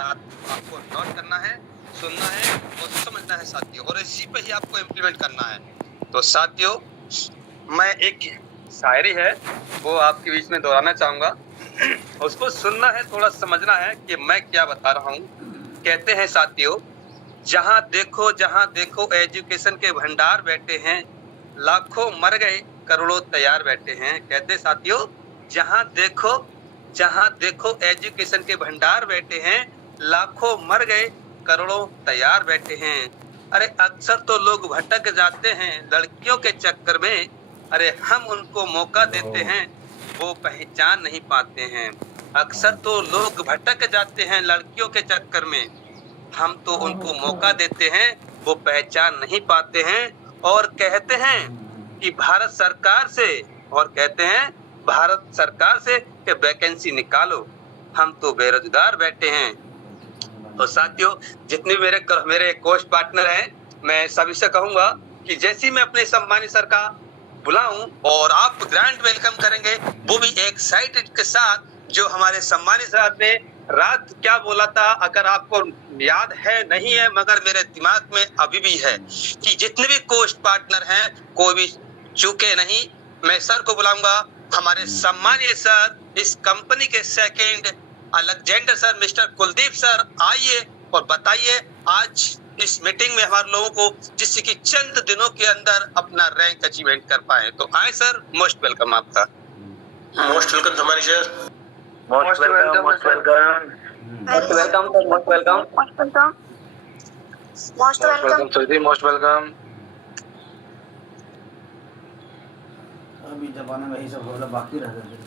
साथ आपको नोट करना है, सुनना है और समझना है साथियों, और इसी पे ही आपको इम्प्लीमेंट करना है। तो साथियों, मैं एक शायरी है वो आपके बीच में दोहराना चाहूंगा। उसको सुनना है, थोड़ा समझना है कि मैं क्या बता रहा हूँ। कहते हैं साथियों, जहाँ देखो एजुकेशन के भंडार बैठे हैं, लाखों मर गए करोड़ों तैयार बैठे हैं। कहते साथियों, जहाँ देखो एजुकेशन के भंडार बैठे हैं, लाखों मर गए करोड़ों तैयार बैठे हैं। अरे अक्सर तो लोग भटक जाते हैं लड़कियों के चक्कर में, अरे हम उनको मौका देते हैं वो पहचान नहीं पाते हैं। अक्सर तो लोग भटक जाते हैं लड़कियों के चक्कर में, हम तो उनको मौका देते हैं वो पहचान नहीं पाते हैं। और कहते हैं कि भारत सरकार से कि वैकेंसी निकालो, हम तो बेरोजगार बैठे हैं। तो साथियों, जितने मेरे कोच पार्टनर हैं, मैं सभी से कहूंगा कि जैसी मैं अपने सम्मानित सर का बुलाऊं और आप ग्रैंड वेलकम करेंगे, वो भी एक्साइटेड के साथ, जो हमारे सम्मानित सर ने रात क्या बोला था, अगर आपको याद है नहीं है, मगर मेरे दिमाग में अभी भी है कि जितने भी कोच पार्टनर हैं कोई भी चूके नहीं। मैं सर को बुलाऊंगा, हमारे सम्मानित सर, इस कंपनी के second Alexander sir, mister Kuldeep sir, आइए और बताइए आज इस मीटिंग में हमारे लोगों को, जिससे कि चंद दिनों के अंदर अपना रैंक अचीवमेंट कर पाए। तो आए सर, मोस्ट वेलकम आपका। मोस्ट वेलकम हमारी sir. Most welcome, most welcome, most welcome sir, most welcome, most welcome, most welcome sir ji, most welcome. अभी जमाने में यही सब बोला बाकी रह गए।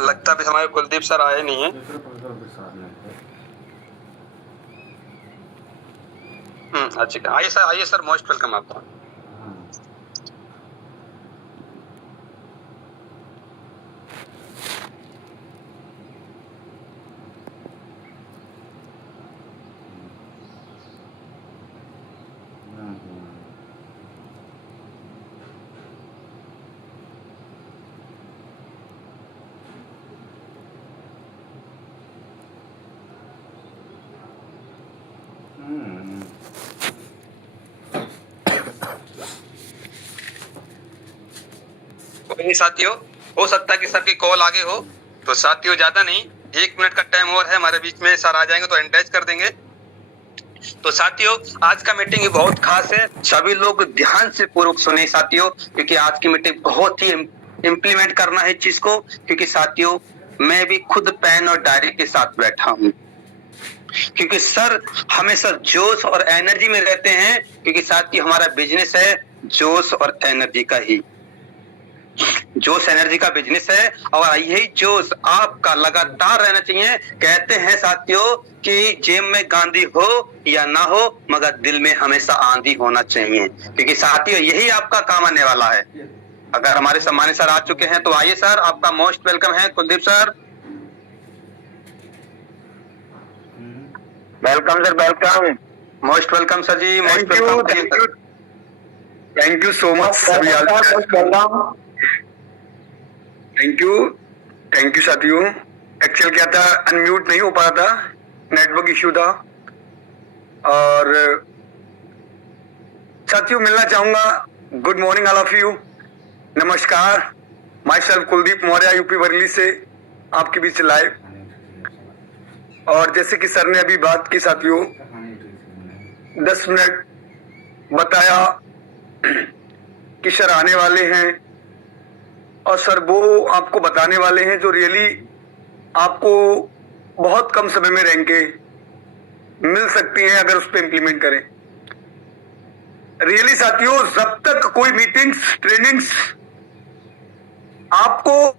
लगता भी हमारे कुलदीप सर आए नहीं है। अच्छा, आइए सर, मोस्ट वेलकम आपका। कोई नहीं साथियों, हो सकता है कि सर की कॉल आगे हो। तो साथियों, ज्यादा नहीं, 1 मिनट का टाइम और है हमारे बीच में, सर आ जाएंगे तो एंकरेज कर देंगे। तो साथियों, आज का मीटिंग बहुत खास है, सभी लोग ध्यान से पूर्वक सुने साथियों, क्योंकि आज की मीटिंग बहुत ही इम्प्लीमेंट करना है चीज को। क्योंकि साथियों, मैं भी खुद पेन और डायरी के साथ बैठा हूँ, क्योंकि सर हमेशा जोश और एनर्जी में रहते हैं। क्योंकि साथियों, हमारा बिजनेस है जोश और एनर्जी का ही, जोश एनर्जी का बिजनेस है, और यही जोश आपका लगातार रहना चाहिए। कहते हैं साथियों कि जेब में गांधी हो या ना हो, मगर दिल में हमेशा आंधी होना चाहिए। क्योंकि साथियों, यही आपका काम आने वाला है। अगर हमारे सम्मानित सर आ चुके हैं तो आइए सर, आपका मोस्ट वेलकम है Kuldeep sir. Welcome sir, welcome, most welcome sir ji, most welcome. Thank you so much सभी, थैंक यू साथियों। एक्चुअल क्या था, अनम्यूट नहीं हो पा रहा था, नेटवर्क इश्यू था। और साथियों, मिलना चाहूंगा, good morning all of you, नमस्कार। Myself Kuldeep Maurya, UP Worli से आपके बीच लाइव। और जैसे कि सर ने अभी बात की साथियों, 10 मिनट बताया कि सर आने वाले हैं, और सर वो आपको बताने वाले हैं जो रियली आपको बहुत कम समय में रैंके मिल सकती हैं अगर उस पर इम्प्लीमेंट करें। रियली साथियों, जब तक कोई मीटिंग्स, ट्रेनिंग्स आपको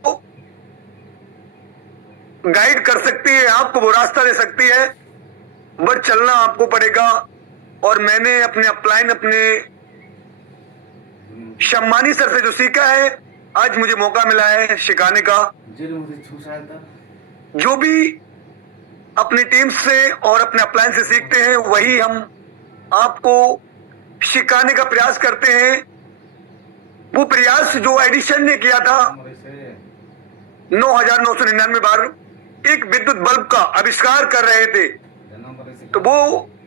गाइड कर सकती है, आपको वो रास्ता दे सकती है, बट चलना आपको पड़ेगा। और मैंने अपने अपलाइन, अपने शम्मानी सर से जो सीखा है, आज मुझे मौका मिला है सिखाने का। जो भी अपनी टीम से और अपने अपलाइन से सीखते हैं, वही हम आपको सिखाने का प्रयास करते हैं। वो प्रयास जो एडिशन ने किया था 9,999 बार एक विद्युत बल्ब का आविष्कार कर रहे थे, तो वो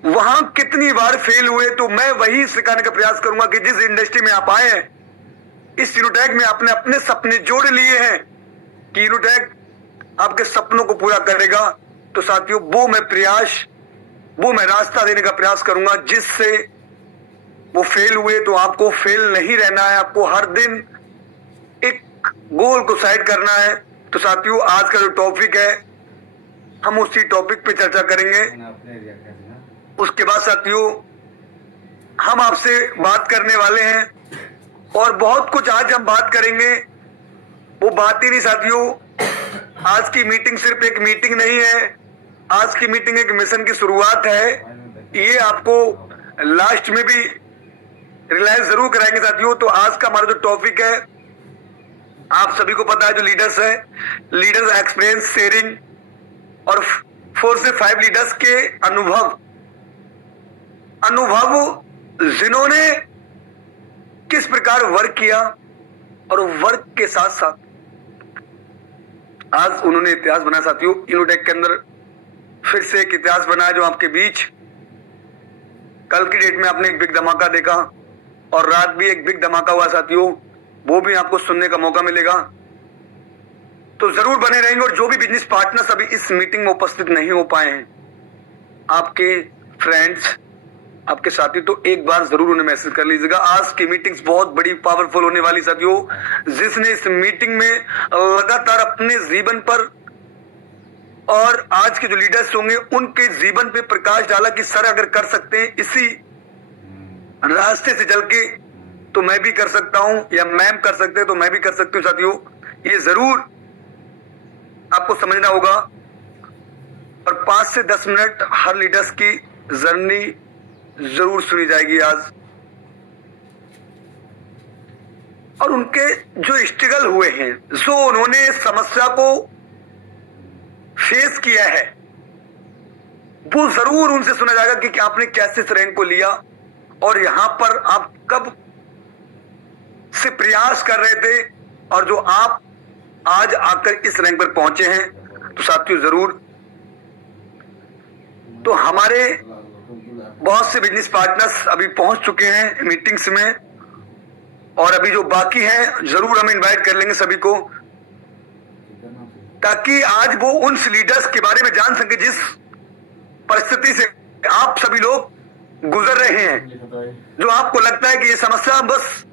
वहां कितनी बार फेल हुए। तो मैं वही सिखाने का प्रयास करूंगा कि जिस इंडस्ट्री में आप आए हैं, इस यूनिटेक में आपने अपने सपने जोड़ लिए हैं कि यूनिटेक आपके सपनों को पूरा करेगा। तो साथियों, वो मैं रास्ता देने का प्रयास करूंगा जिससे वो फेल हुए तो आपको फेल नहीं रहना है, आपको हर दिन एक गोल को साइड करना है। तो साथियों, आज का जो टॉपिक है हम उसी टॉपिक पे चर्चा करेंगे। उसके बाद साथियों हम आपसे बात करने वाले हैं और बहुत कुछ आज हम बात करेंगे। वो बात ही नहीं साथियों, आज की मीटिंग सिर्फ एक मीटिंग नहीं है, आज की मीटिंग एक मिशन की शुरुआत है। ये आपको लास्ट में भी रियलाइज जरूर कराएंगे साथियों। तो आज का हमारा जो टॉपिक है, आप सभी को पता है, जो लीडर्स है, लीडर्स एक्सपीरियंस शेयरिंग और 4 से 5 लीडर्स के अनुभव जिन्होंने किस प्रकार वर्क किया और वर्क के साथ साथ आज उन्होंने इतिहास बनाया साथियों। यूनिटेक के अंदर फिर से एक इतिहास बनाया जो आपके बीच कल की डेट में आपने एक बिग धमाका देखा और रात भी एक बिग धमाका हुआ साथियों, वो भी आपको सुनने का मौका मिलेगा। तो जरूर बने रहेंगे। और जो भी बिजनेस पार्टनर्स अभी इस मीटिंग में उपस्थित नहीं हो पाए हैं, आपके फ्रेंड्स, आपके साथी, तो एक बार जरूर उन्हें मैसेज कर लीजिएगा। आज की मीटिंग्स बहुत बड़ी पावरफुल होने वाली साथियों। जिसने इस मीटिंग में लगातार अपने जीवन पर और आज के जो लीडर्स होंगे उनके जीवन पे प्रकाश डाला कि सर अगर कर सकते हैं इसी रास्ते से चल के तो मैं भी कर सकता हूं, या मैम कर सकते हैं तो मैं भी कर सकती हूँ साथियों। ये जरूर आपको समझना होगा। और 5 से 10 मिनट हर लीडर्स की जर्नी जरूर सुनी जाएगी आज, और उनके जो स्ट्रगल हुए हैं, जो उन्होंने समस्या को फेस किया है, वो जरूर उनसे सुना जाएगा कि आपने कैसे इस रैंक को लिया और यहां पर आप कब से प्रयास कर रहे थे और जो आप आज आकर इस रैंक पर पहुंचे हैं। तो साथियों जरूर, तो हमारे बहुत से बिजनेस पार्टनर्स अभी पहुंच चुके हैं मीटिंग्स में, और अभी जो बाकी हैं जरूर हम इनवाइट कर लेंगे सभी को, ताकि आज वो उन लीडर्स के बारे में जान सके जिस परिस्थिति से आप सभी लोग गुजर रहे हैं। जो आपको लगता है कि ये समस्या बस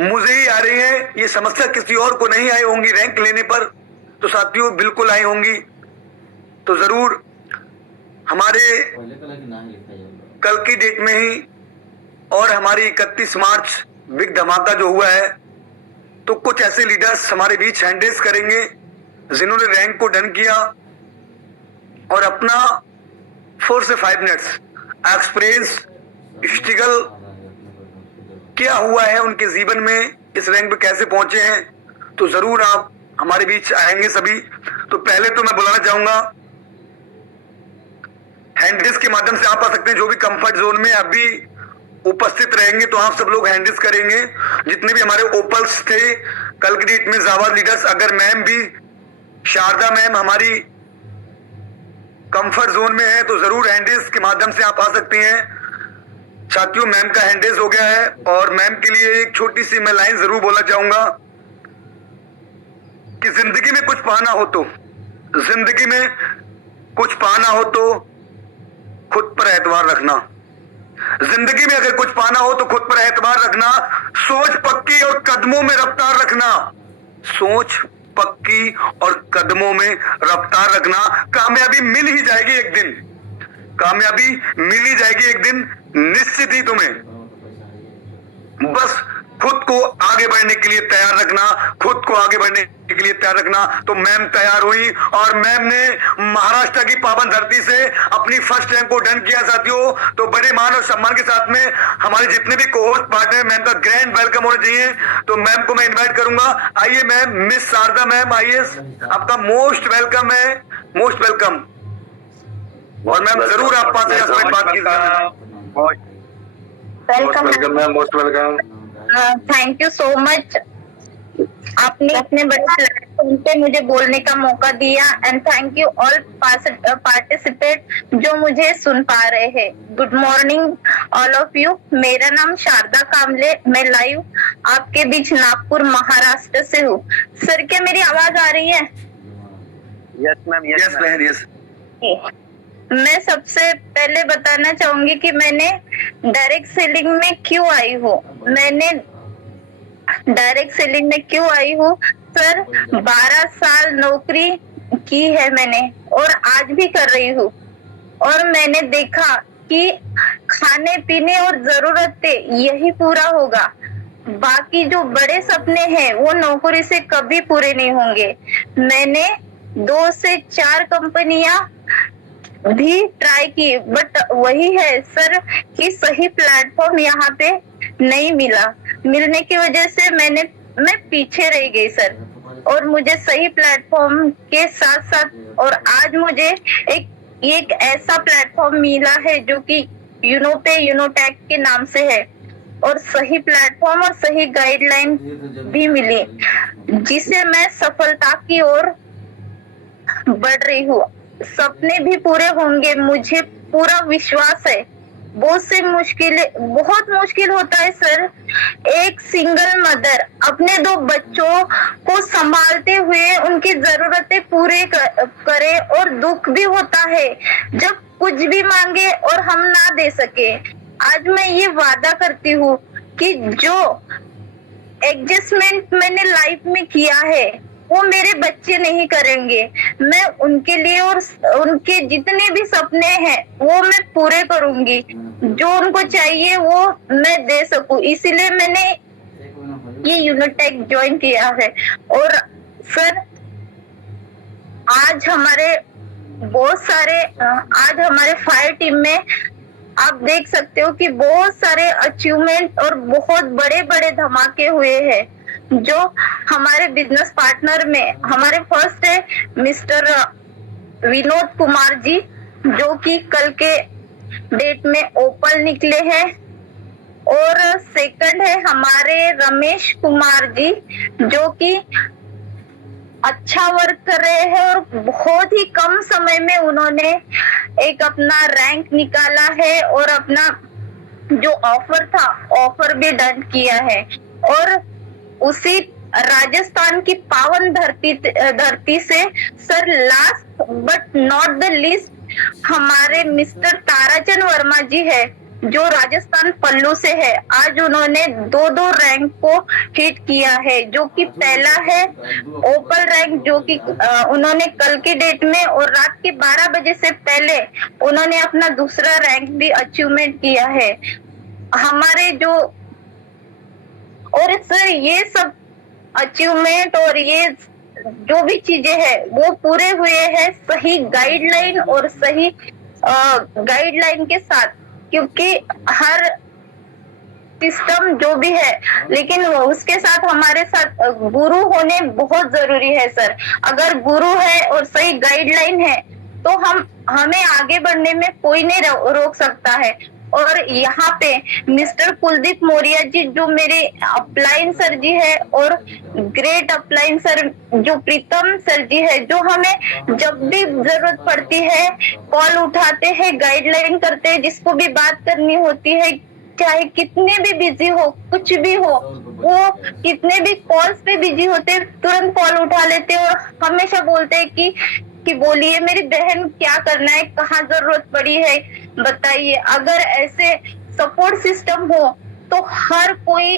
मुझे ही आ रही है, ये समस्या किसी और को नहीं आई होंगी रैंक लेने पर, तो साथियों बिल्कुल आई होंगी। तो जरूर हमारे कल की डेट में ही और हमारी 31 मार्च बिग धमाका जो हुआ है, तो कुछ ऐसे लीडर्स हमारे बीच हैंडरेस करेंगे जिन्होंने रैंक को डन किया और अपना 4 से 5 मिनट्स एक्सपीरियंस स्ट्रगल क्या हुआ है उनके जीवन में, इस रैंक पे कैसे पहुंचे हैं। तो जरूर आप हमारे बीच आएंगे सभी। तो पहले तो मैं बुलाना चाहूंगा, हैंडरेस के माध्यम से आप आ सकते हैं। जो भी कंफर्ट जोन में अभी उपस्थित रहेंगे तो आप सब लोग हैंडरेस करेंगे। जितने भी हमारे ओपल्स थे कल की डेट में, जावाद लीडर्स, अगर मैम भी, शारदा मैम हमारी कंफर्ट जोन में है तो जरूर हैंडरेस के माध्यम से आप आ सकती हैं। साथियों मैम का हैंडरेस हो गया है और मैम के लिए एक छोटी सी मैं लाइन जरूर बोलना चाहूंगा कि जिंदगी में कुछ पाना हो तो, जिंदगी में कुछ पाना हो तो खुद पर एतबार रखना। जिंदगी में अगर कुछ पाना हो तो खुद पर एतबार रखना, सोच पक्की और कदमों में रफ्तार रखना, सोच पक्की और कदमों में रफ्तार रखना। कामयाबी मिल ही जाएगी एक दिन, कामयाबी मिल ही जाएगी एक दिन, निश्चित ही तुम्हें बस खुद को आगे बढ़ने के लिए तैयार रखना, खुद को आगे बढ़ने के लिए तैयार रखना। तो मैम तैयार हुई और मैम ने महाराष्ट्र की पावन धरती से अपनी फर्स्ट रैंक को डन किया साथियों। तो बड़े मान और सम्मान के साथ में हमारे जितने भी कोहोस्ट पार्टनर, मैम का ग्रैंड वेलकम होना चाहिए। तो मैम को मैं इन्वाइट करूंगा। आइए मैम, मिस शारदा मैम आइए, आपका मोस्ट वेलकम है, मोस्ट वेलकम। और मैम जरूर आप 5 मिनट बात कीजिए। Welcome ma'am, most welcome. Thank you so much. आपने अपने बड़े प्लेटफॉर्म पे मुझे बोलने का मौका दिया and thank you all participate जो मुझे सुन पा रहे हैं। Good morning all of you. मेरा नाम शारदा कामले, मैं लाइव आपके बीच नागपुर महाराष्ट्र से हूँ। सर क्या मेरी आवाज आ रही है? यस मैम, यस बहन, यस। मैं सबसे पहले बताना चाहूंगी कि मैंने डायरेक्ट सेलिंग में क्यों आई हूँ। डायरेक्ट सेलिंग में क्यों आई हूँ सर? 12 साल नौकरी की है मैंने और आज भी कर रही हूँ, और मैंने देखा कि खाने पीने और जरूरतें यही पूरा होगा, बाकी जो बड़े सपने हैं वो नौकरी से कभी पूरे नहीं होंगे। मैंने 2 से 4 कंपनियां भी ट्राई की, बट वही है सर कि सही प्लेटफॉर्म यहाँ पे नहीं मिला। मिलने की वजह से मैं पीछे रह गई सर, और मुझे सही प्लेटफॉर्म के साथ साथ और आज मुझे एक ऐसा प्लेटफॉर्म मिला है जो कि यूनोटेक के नाम से है, और सही प्लेटफॉर्म और सही गाइडलाइन भी मिली, जिसे मैं सफलता की ओर बढ़ रही हूँ। सपने भी पूरे होंगे, मुझे पूरा विश्वास है। बहुत मुश्किल होता है सर एक सिंगल मदर अपने 2 बच्चों को संभालते हुए उनकी जरूरतें पूरे करे, और दुख भी होता है जब कुछ भी मांगे और हम ना दे सके। आज मैं ये वादा करती हूँ कि जो एडजस्टमेंट मैंने लाइफ में किया है वो मेरे बच्चे नहीं करेंगे। मैं उनके लिए और उनके जितने भी सपने हैं वो मैं पूरे करूंगी, जो उनको चाहिए वो मैं दे सकूं। इसीलिए मैंने ये यूनिटेक ज्वाइन किया है। और सर आज हमारे फायर टीम में आप देख सकते हो कि बहुत सारे अचीवमेंट और बहुत बड़े बड़े धमाके हुए हैं। जो हमारे बिजनेस पार्टनर में हमारे फर्स्ट है मिस्टर विनोद कुमार जी, जो कि कल के डेट में ओपल निकले हैं, और सेकंड है हमारे रमेश कुमार जी, जो कि अच्छा वर्क कर रहे हैं और बहुत ही कम समय में उन्होंने एक अपना रैंक निकाला है और अपना जो ऑफर था ऑफर भी डन किया है। और उसी राजस्थान की पावन धरती से sir last but not the least हमारे मिस्टर ताराचंद वर्मा जी है, जो राजस्थान पल्लू से है। आज उन्होंने 2 रैंक को हिट किया है, जो कि पहला है ओपल रैंक, जो कि उन्होंने कल के डेट में और रात के 12 बजे से पहले उन्होंने अपना दूसरा रैंक भी अचीवमेंट किया है हमारे जो। और सर ये सब अचीवमेंट और ये जो भी चीजें हैं वो पूरे हुए हैं सही गाइडलाइन और सही गाइडलाइन के साथ, क्योंकि हर सिस्टम जो भी है लेकिन उसके साथ हमारे साथ गुरु होने बहुत जरूरी है सर। अगर गुरु है और सही गाइडलाइन है तो हमें आगे बढ़ने में कोई नहीं रोक सकता है। और यहाँ पे मिस्टर कुलदीप मौर्य जी जो मेरे अपलाइन सर जी है, और ग्रेट अपलाइन सर जो प्रीतम सर जी है, जो हमें जब भी जरूरत पड़ती है कॉल उठाते हैं, गाइडलाइन करते हैं, जिसको भी बात करनी होती है, चाहे कितने भी बिजी हो, कुछ भी हो, वो कितने भी कॉल्स पे बिजी होते, तुरंत कॉल उठा लेते और हमेशा बोलते हैं कि बोलिए मेरी बहन क्या करना है, कहाँ जरूरत पड़ी है बताइए। अगर ऐसे सपोर्ट सिस्टम हो तो हर कोई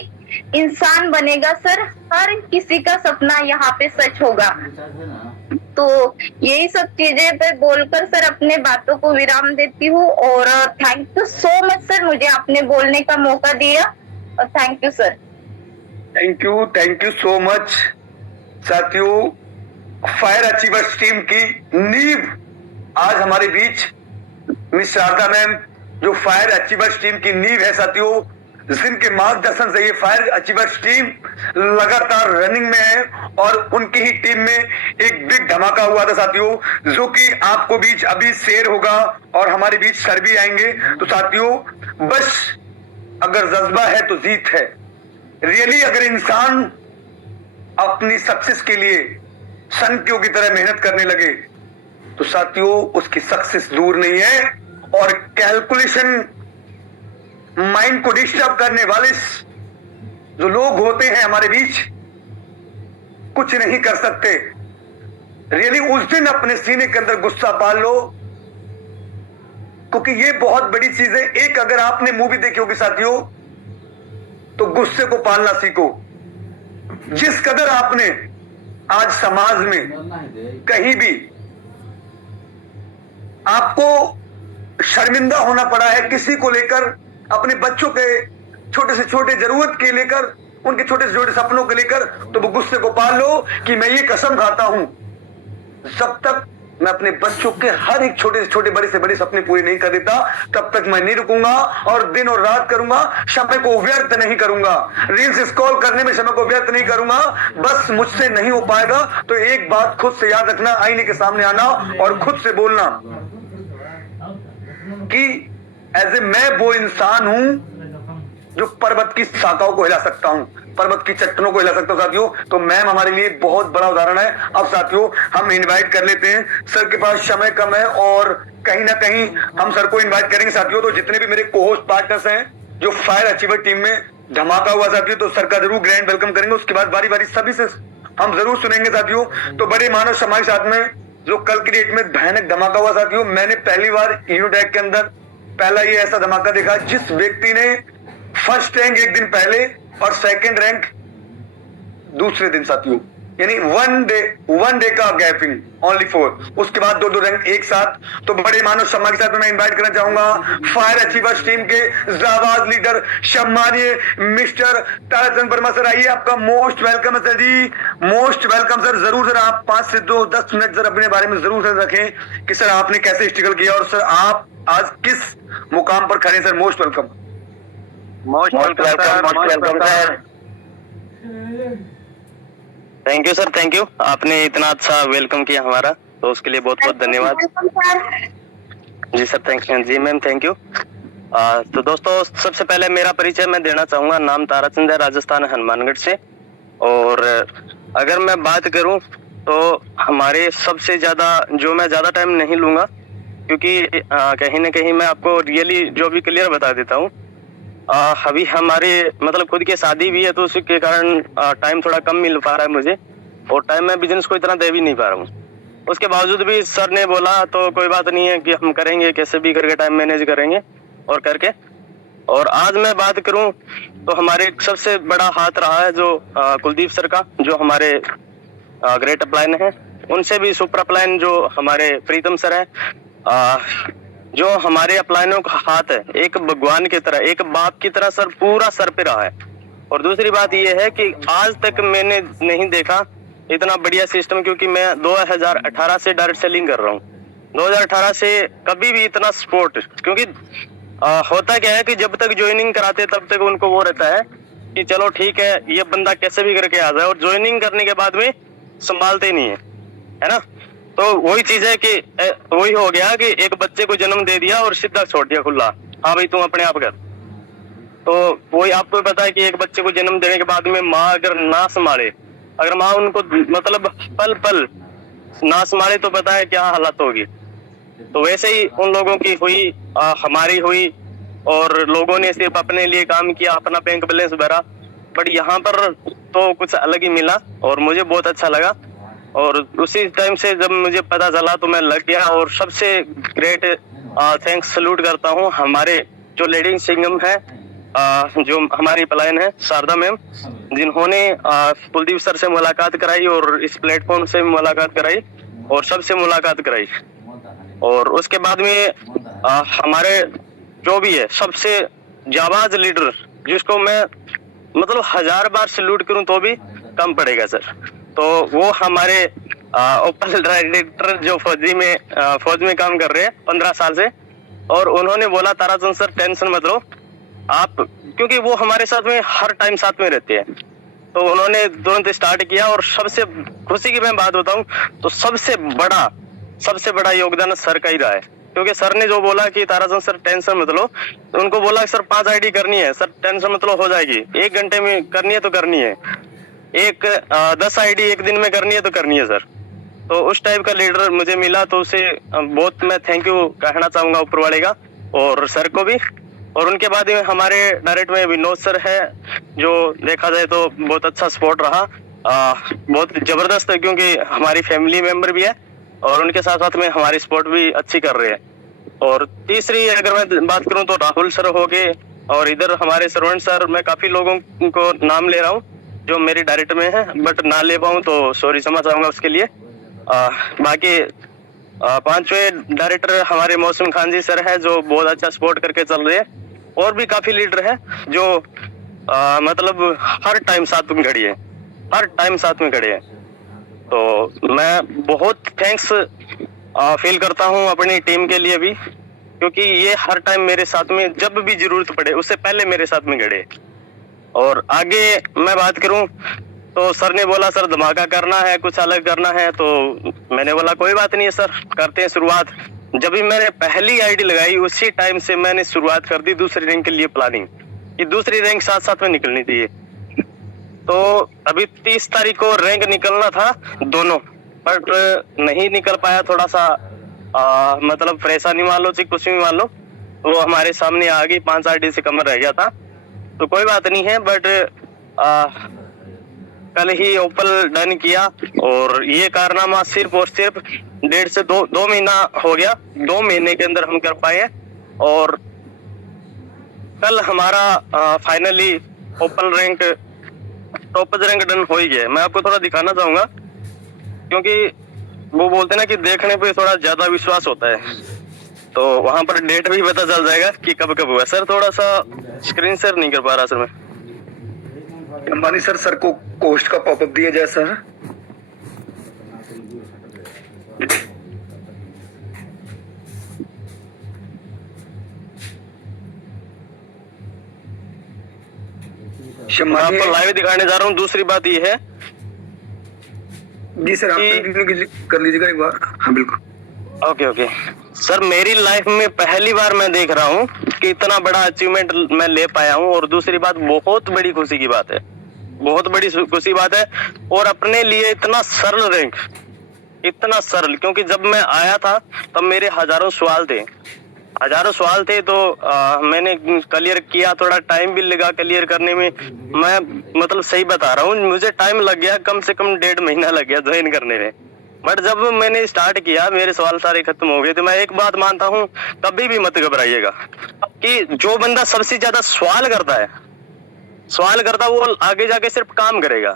इंसान बनेगा सर, हर किसी का सपना यहाँ पे सच होगा। तो यही सब चीजें पे बोलकर सर अपने बातों को विराम देती हूँ, और thank you so much sir, मुझे आपने बोलने का मौका दिया, और thank you sir. Thank you so much. साथियों, फायर अचीवर्स टीम की नींव आज हमारे बीच मिस शारदा मैम, जो फायर अचीवर्स टीम की नींव है साथियों, जिनके मार्गदर्शन से ये फायर अचीवर्स टीम लगातार रनिंग में है, और उनकी ही टीम में एक बिग धमाका हुआ था साथियों, जो कि आपको बीच अभी शेयर होगा, और हमारे बीच सर भी आएंगे। तो साथियों, बस अगर जज्बा है तो जीत है, रियली अगर इंसान अपनी सक्सेस के लिए संतियों की तरह मेहनत करने लगे तो साथियों उसकी सक्सेस दूर नहीं है। और कैलकुलेशन माइंड को डिस्टर्ब करने वाले जो लोग होते हैं हमारे बीच कुछ नहीं कर सकते। रियली उस दिन अपने सीने के अंदर गुस्सा पाल लो, क्योंकि ये बहुत बड़ी चीज है। एक अगर आपने मूवी देखी होगी साथियों तो गुस्से को पालना सीखो। जिस कदर आपने आज समाज में कहीं भी आपको शर्मिंदा होना पड़ा है किसी को लेकर, अपने बच्चों के छोटे से छोटे जरूरत के लेकर, उनके छोटे से छोटे सपनों के लेकर, तो वो गुस्से को पाल लो कि मैं ये कसम खाता हूं जब तक मैं अपने बच्चों के हर एक छोटे से छोटे बड़े से बड़े सपने पूरे नहीं कर देता तब तक मैं नहीं रुकूंगा और दिन और रात करूंगा, समय को व्यर्थ नहीं करूंगा, रील्स स्क्रॉल करने में समय को व्यर्थ नहीं करूंगा। बस मुझसे नहीं हो पाएगा तो एक बात खुद से याद रखना, आईने के सामने आना और खुद से बोलना कि एज ए मैं वो इंसान हूं जो पर्वत की शाखाओं को हिला सकता हूं, पर्वत की चट्टानों को हिला सकता हूं साथियों। तो मैम हमारे लिए बहुत बड़ा उदाहरण है। अब साथियों हम इनवाइट कर लेते हैं, सर के पास समय कम है और कहीं ना कहीं हम सर को इनवाइट करेंगे साथियों। तो जितने भी मेरे को-होस्ट पार्टनर्स हैं जो फायर अचीवर टीम में धमाका हुआ साथियों, तो सर का जरूर ग्रैंड वेलकम करेंगे। उसके बाद बारी बारी सभी से हम जरूर सुनेंगे साथियों। तो बड़े मानव समाज के साथ में जो कल की डेट में भयानक धमाका हुआ साथियों, मैंने पहली बार यूनिटैक के अंदर पहला ये ऐसा धमाका देखा जिस व्यक्ति ने फर्स्ट रैंक एक दिन पहले और सेकंड रैंक दूसरे दिन साथियों, यानी वन डे का गैपिंग ओनली 4, उसके बाद दो रैंक एक साथ। तो बड़े मानव सम्मान के साथ में मैं इनवाइट करना चाहूंगा फायर अचीवर्स टीम के जाबाज लीडर सम्मानीय मिस्टर ताराचंद वर्मा सर। आइए, आपका मोस्ट वेलकम है sir ji, most welcome sir. जरूर सर आप 5 से 10 मिनट सर अपने बारे में जरूर सर रखें कि सर आपने कैसे स्ट्रगल किया और सर आप आज किस मुकाम पर खड़े sir. Most welcome. Most welcome sir. Thank you sir, thank you. आपने इतना अच्छा वेलकम किया हमारा, तो उसके लिए बहुत बहुत धन्यवाद। जी सर, थैंक यू। जी मैम, थैंक यू। तो दोस्तों सबसे पहले मेरा परिचय मैं देना चाहूंगा। नाम ताराचंद है, राजस्थान हनुमानगढ़ से। और अगर मैं बात करूं तो हमारे सबसे ज्यादा जो मैं ज्यादा टाइम नहीं लूंगा, क्योंकि कहीं ना कहीं मैं आपको रियली जो भी क्लियर बता देता हूँ। अभी हमारे मतलब खुद की शादी भी है, तो उसके कारण टाइम थोड़ा कम मिल पा रहा है मुझे, और टाइम मैं बिजनेस को इतना दे भी नहीं पा रहा हूँ। उसके बावजूद भी सर ने बोला तो कोई बात नहीं है कि हम करेंगे, कैसे भी करके टाइम मैनेज करेंगे और करके। और आज मैं बात करूं तो हमारे सबसे बड़ा हाथ रहा है जो कुलदीप सर का, जो हमारे ग्रेट अपलाइन है, उनसे भी सुपर अपलाइन जो हमारे प्रीतम सर है, जो हमारे अपलाइनों का हाथ है एक भगवान की तरह, एक बाप की तरह सर पूरा सर पे रहा है। और दूसरी बात यह है कि आज तक मैंने नहीं देखा इतना बढ़िया सिस्टम, क्योंकि मैं 2018 से डायरेक्ट सेलिंग कर रहा हूँ। 2018 से कभी भी इतना सपोर्ट, क्योंकि होता क्या है कि जब तक ज्वाइनिंग कराते तब तक उनको वो रहता है कि चलो ठीक है ये बंदा कैसे भी करके आ जाए, और ज्वाइनिंग करने के बाद में संभालते नहीं है ना। तो वही चीज है कि वही हो गया कि एक बच्चे को जन्म दे दिया और सीधा छोड़ दिया खुला, हाँ भाई तुम अपने आप कर। तो वही आपको पता है कि एक बच्चे को जन्म देने के बाद में माँ अगर ना संभाले, अगर माँ उनको मतलब पल पल ना संभाले तो पता है क्या हालत होगी। तो वैसे ही उन लोगों की हुई, हमारी हुई, और लोगों ने सिर्फ अपने लिए काम किया, अपना बैंक बैलेंस भरा। बट यहाँ पर तो कुछ अलग ही मिला और मुझे बहुत अच्छा लगा। और उसी टाइम से जब मुझे पता चला तो मैं लग गया। और सबसे ग्रेट थैंक्स सल्यूट करता हूँ हमारे जो लेडी सिंगम है, जो हमारी पलायन है शारदा मैम, जिन्होंने कुलदीप सर से मुलाकात कराई और इस प्लेटफॉर्म से मुलाकात कराई और सबसे मुलाकात कराई। और उसके बाद में हमारे जो भी है सबसे जाबाज लीडर, जिसको मैं मतलब 1000 बार सल्यूट करूं तो भी कम पड़ेगा सर, तो वो हमारे ओपल डायरेक्टर जो फौज में काम कर रहे हैं 15 साल से। और उन्होंने बोला ताराचंद सर टेंशन मत लो आप, क्योंकि वो हमारे साथ में हर टाइम साथ में रहते हैं। तो उन्होंने तुरंत स्टार्ट किया। और सबसे खुशी की मैं बात बताऊं तो सबसे बड़ा योगदान सर का ही रहा है, क्योंकि सर ने जो बोला कि ताराचंद सर टेंशन मत लो, तो उनको बोला सर 5 आईडी करनी है सर, टेंशन मत लो हो जाएगी, 1 घंटे में करनी है तो करनी है, 10 आईडी 1 दिन में करनी है तो करनी है सर। तो उस टाइप का लीडर मुझे मिला, तो उसे बहुत मैं थैंक यू कहना चाहूंगा ऊपर वाले का और सर को भी। और उनके बाद में हमारे डायरेक्ट में विनोद सर है, जो देखा जाए तो बहुत अच्छा सपोर्ट रहा, बहुत जबरदस्त है, क्योंकि हमारी फैमिली मेंबर भी है और उनके साथ साथ में हमारी सपोर्ट भी अच्छी कर रहे हैं। और तीसरी अगर मैं बात करूं तो राहुल सर हो गए, और इधर हमारे सरवण सर, मैं काफी लोगों को नाम ले रहा हूं जो मेरी डायरेक्ट में है, बट ना ले पाऊं तो सॉरी क्षमा चाहूंगा उसके लिए। बाकी 5वें डायरेक्टर हमारे मौसम खान जी सर है, जो बहुत अच्छा सपोर्ट करके चल रहे हैं। और भी काफी लीडर है जो मतलब हर टाइम साथ में खड़ी है, हर टाइम साथ में खड़े हैं। तो मैं बहुत थैंक्स फील करता हूं अपनी टीम के लिए भी, क्योंकि ये हर टाइम मेरे साथ में जब भी जरूरत पड़े उससे पहले मेरे साथ में खड़े। और आगे मैं बात करूं तो सर ने बोला सर धमाका करना है, कुछ अलग करना है, तो मैंने बोला कोई बात नहीं है सर, करते हैं शुरुआत। जब भी मैंने पहली आईडी लगाई उसी टाइम से मैंने शुरुआत कर दी दूसरी रैंक के लिए प्लानिंग, कि दूसरी रैंक साथ साथ में निकलनी चाहिए। तो अभी 30 तारीख को रैंक निकलना था दोनों, बट नहीं निकल पाया, थोड़ा सा मतलब परेशानी मान लो, कुछ भी मान लो, वो हमारे सामने आ गई, 5 आईडी से कम रह गया था, तो कोई बात नहीं है। बट कल ही ओपल डन किया, और ये कारनामा सिर्फ और सिर्फ 1.5 से 2 महीना हो गया, 2 महीने के अंदर हम कर पाए। और कल हमारा finally open rank topper rank done हो ही गया। मैं आपको थोड़ा दिखाना चाहूंगा, क्योंकि वो बोलते हैं ना कि देखने पे थोड़ा ज्यादा विश्वास होता है, तो वहां पर डेट भी पता चल जाएगा कि कब कब हुआ। सर थोड़ा सा स्क्रीन शेयर नहीं कर पा रहा सर मैं। अंबानी सर को पोस्ट का पॉपअप दिया जाए सर। मैं आपको लाइव दिखाने जा रहा हूँ। दूसरी बात ये है जी सर, आप कर लीजिएगा एक बार। हाँ बिल्कुल। ओके सर, मेरी लाइफ में पहली बार मैं देख रहा हूँ कि इतना बड़ा अचीवमेंट मैं ले पाया हूँ। और दूसरी बात, बहुत बड़ी खुशी की बात है, बहुत बड़ी खुशी बात है। और अपने लिए इतना सरल रैंक, इतना सरल, क्योंकि जब मैं आया था तब मेरे हजारों सवाल थे, तो मैंने क्लियर किया, थोड़ा टाइम भी लगा क्लियर करने में। मैं मतलब सही बता रहा हूँ, मुझे टाइम लग गया, कम से कम 1.5 महीना लग गया ज्वाइन करने में। बट जब मैंने स्टार्ट किया, मेरे सवाल सारे खत्म हो गए। तो मैं एक बात मानता हूँ, कभी भी मत घबराइएगा, कि जो बंदा सबसे ज्यादा सवाल करता वो आगे जाके सिर्फ काम करेगा,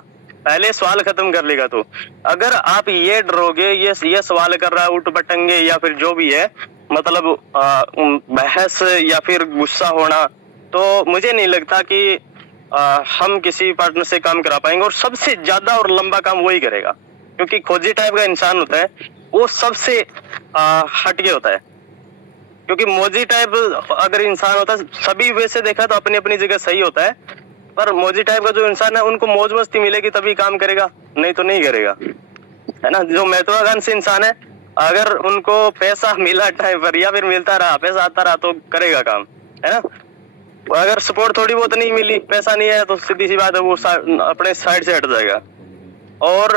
पहले सवाल खत्म कर लेगा। तो अगर आप ये डरोगे, ये सवाल कर रहा है, उठ पटंगे या फिर जो भी है, मतलब बहस या फिर गुस्सा होना, तो मुझे नहीं लगता कि हम किसी पार्टनर से काम करा पाएंगे। और सबसे ज्यादा और लंबा काम वही करेगा, क्योंकि खोजी टाइप का इंसान होता है, वो सबसे हटके होता है। क्योंकि मौजी टाइप अगर इंसान होता है, सभी वैसे देखा तो अपनी अपनी जगह सही होता है, पर मौजी टाइप का जो इंसान है, उनको मौज मस्ती मिलेगी तभी काम करेगा, नहीं तो नहीं करेगा, है ना। जो महत्वाकांक्षी इंसान है, अगर उनको पैसा मिला टाइम पर या फिर मिलता रहा, पैसा आता रहा, तो करेगा काम, है ना। अगर सपोर्ट थोड़ी बहुत नहीं मिली, पैसा नहीं है, तो सीधी सी बात है, वो अपने साइड से हट जाएगा। और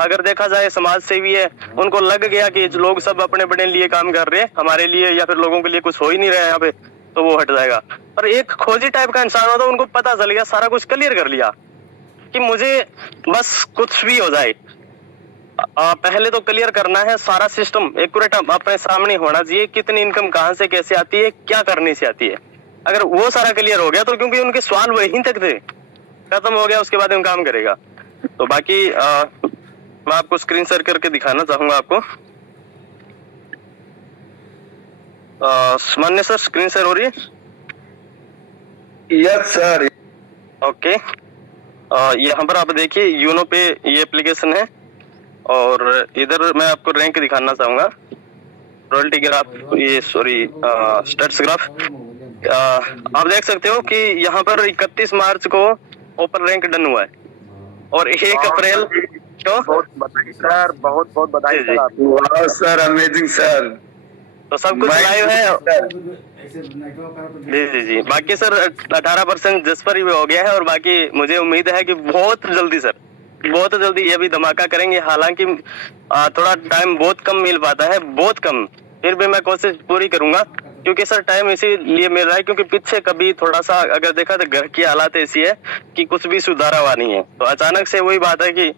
अगर देखा जाए समाज सेवी है, उनको लग गया कि लोग सब अपने अपने लिए काम कर रहे हैं, हमारे लिए या फिर लोगों के लिए कुछ हो ही नहीं रहा है यहाँ पे, तो वो हट जाएगा। पर एक खोजी टाइप का इंसान होता है, उनको पता चल गया, सारा कुछ क्लियर कर लिया कि मुझे बस कुछ भी हो जाए, पहले तो क्लियर करना है, सारा सिस्टम एक्यूरेट अपने सामने होना चाहिए, कितनी इनकम कहाँ से कैसे आती है, क्या करने से आती है। अगर वो सारा क्लियर हो गया, तो क्योंकि उनके सवाल वहीं तक थे, खत्म हो गया, उसके बाद हम काम करेगा। तो बाकी मैं आपको स्क्रीन शेयर करके दिखाना चाहूंगा आपको। मान्य सर, स्क्रीन शेयर हो रही है? Yes sir. ओके, यहाँ पर आप देखिए, यूनो पे ये एप्लीकेशन है, और इधर मैं आपको रैंक दिखाना चाहूंगा, रॉयल्टी ग्राफ, ये सॉरी स्टेट्स ग्राफ। आप देख सकते हो कि यहाँ पर 31 मार्च को ओपन रैंक डन हुआ है, और 1 अप्रैल को बहुत बधाई सर, बहुत बहुत बधाई सर आपको। वाह सर, अमेजिंग सर। तो सब कुछ लाइव है। जी जी जी, बाकी सर 18% जिस पर भी हो गया है, और बाकी मुझे उम्मीद है कि बहुत जल्दी सर, बहुत जल्दी ये भी धमाका करेंगे। हालांकि थोड़ा टाइम बहुत कम मिल पाता है, बहुत कम, फिर भी मैं कोशिश पूरी करूंगा, क्योंकि सर टाइम इसीलिए मिल रहा है क्योंकि पीछे कभी थोड़ा सा अगर देखा तो घर की हालात ऐसी है कि कुछ भी सुधारा हुआ नहीं है। तो अचानक से वही बात है कि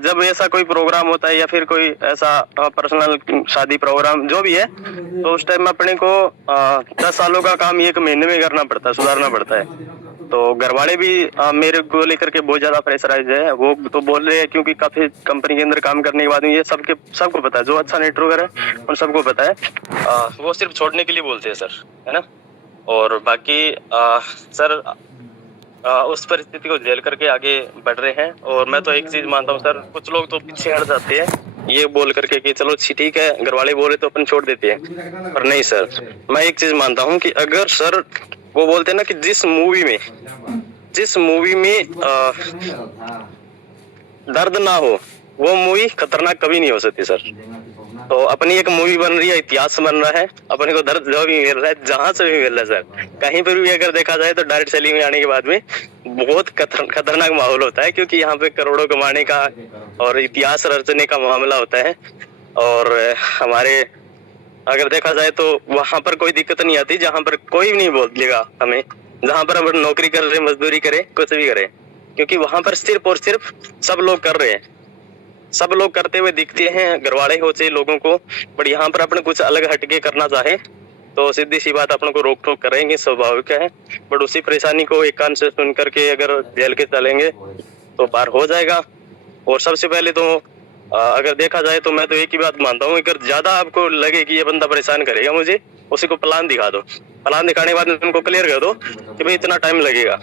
जब ऐसा कोई प्रोग्राम होता है या फिर कोई ऐसा पर्सनल शादी प्रोग्राम जो भी है, तो उस टाइम में अपने को 10 सालों का काम 1 महीने में करना पड़ता है, सुधारना पड़ता है। तो घर वाले भी मेरे को लेकर के बहुत ज्यादा प्रेशराइज है। वो तो बोल रहे हैं क्योंकि काफी कंपनी के अंदर काम करने के बाद ये सबको पता है, जो अच्छा नेटवर्कर है उन सबको पता है। वो सिर्फ छोड़ने के लिए बोलते हैं सर, है ना। और बाकी सर उस परिस्थिति को झेल करके आगे बढ़ रहे हैं। और मैं तो एक चीज मानता हूँ सर, कुछ लोग तो पीछे हट जाते हैं ये बोल करके कि चलो ठीक है, घर वाले बोले तो अपन छोड़ देते हैं, पर नहीं सर, मैं एक चीज मानता हूँ कि अगर सर वो बोलते हैं ना कि जिस मूवी में दर्द ना हो वो मूवी खतरनाक कभी नहीं हो सकती सर। तो अपनी एक मूवी बन रही है, इतिहास बन रहा है, अपने को दर्द जो भी मिल रहा है, जहां से भी मिल रहा है सर, कहीं पर भी अगर देखा जाए तो डायरेक्ट सेलिंग में आने के बाद में बहुत खतरनाक माहौल होता है, क्योंकि यहाँ पे करोड़ों कमाने का और इतिहास रचने का मामला होता है। और हमारे अगर देखा जाए तो वहां पर कोई दिक्कत नहीं आती, जहां पर कोई नहीं बोलेगा हमें, जहां पर हम नौकरी कर रहे, मजदूरी करे, कुछ भी करे, क्योंकि वहां पर सिर्फ और सिर्फ सब लोग कर रहे हैं, सब लोग करते हुए दिखते हैं, घरवाले हो चाहे लोगों को। बट यहाँ पर अपने कुछ अलग हटके करना चाहे तो सीधी सी बात अपने को रोक टोक करेंगे, स्वाभाविक है। बट उसी परेशानी को एक कान से सुन करके अगर झेल के चलेंगे तो पार हो जाएगा। और सबसे पहले तो अगर देखा जाए तो मैं तो एक ही बात मानता हूँ, अगर ज्यादा आपको लगे कि ये बंदा परेशान करेगा मुझे, उसी को प्लान दिखा दो। प्लान दिखाने के बाद उनको क्लियर कर दो कि भाई इतना टाइम लगेगा।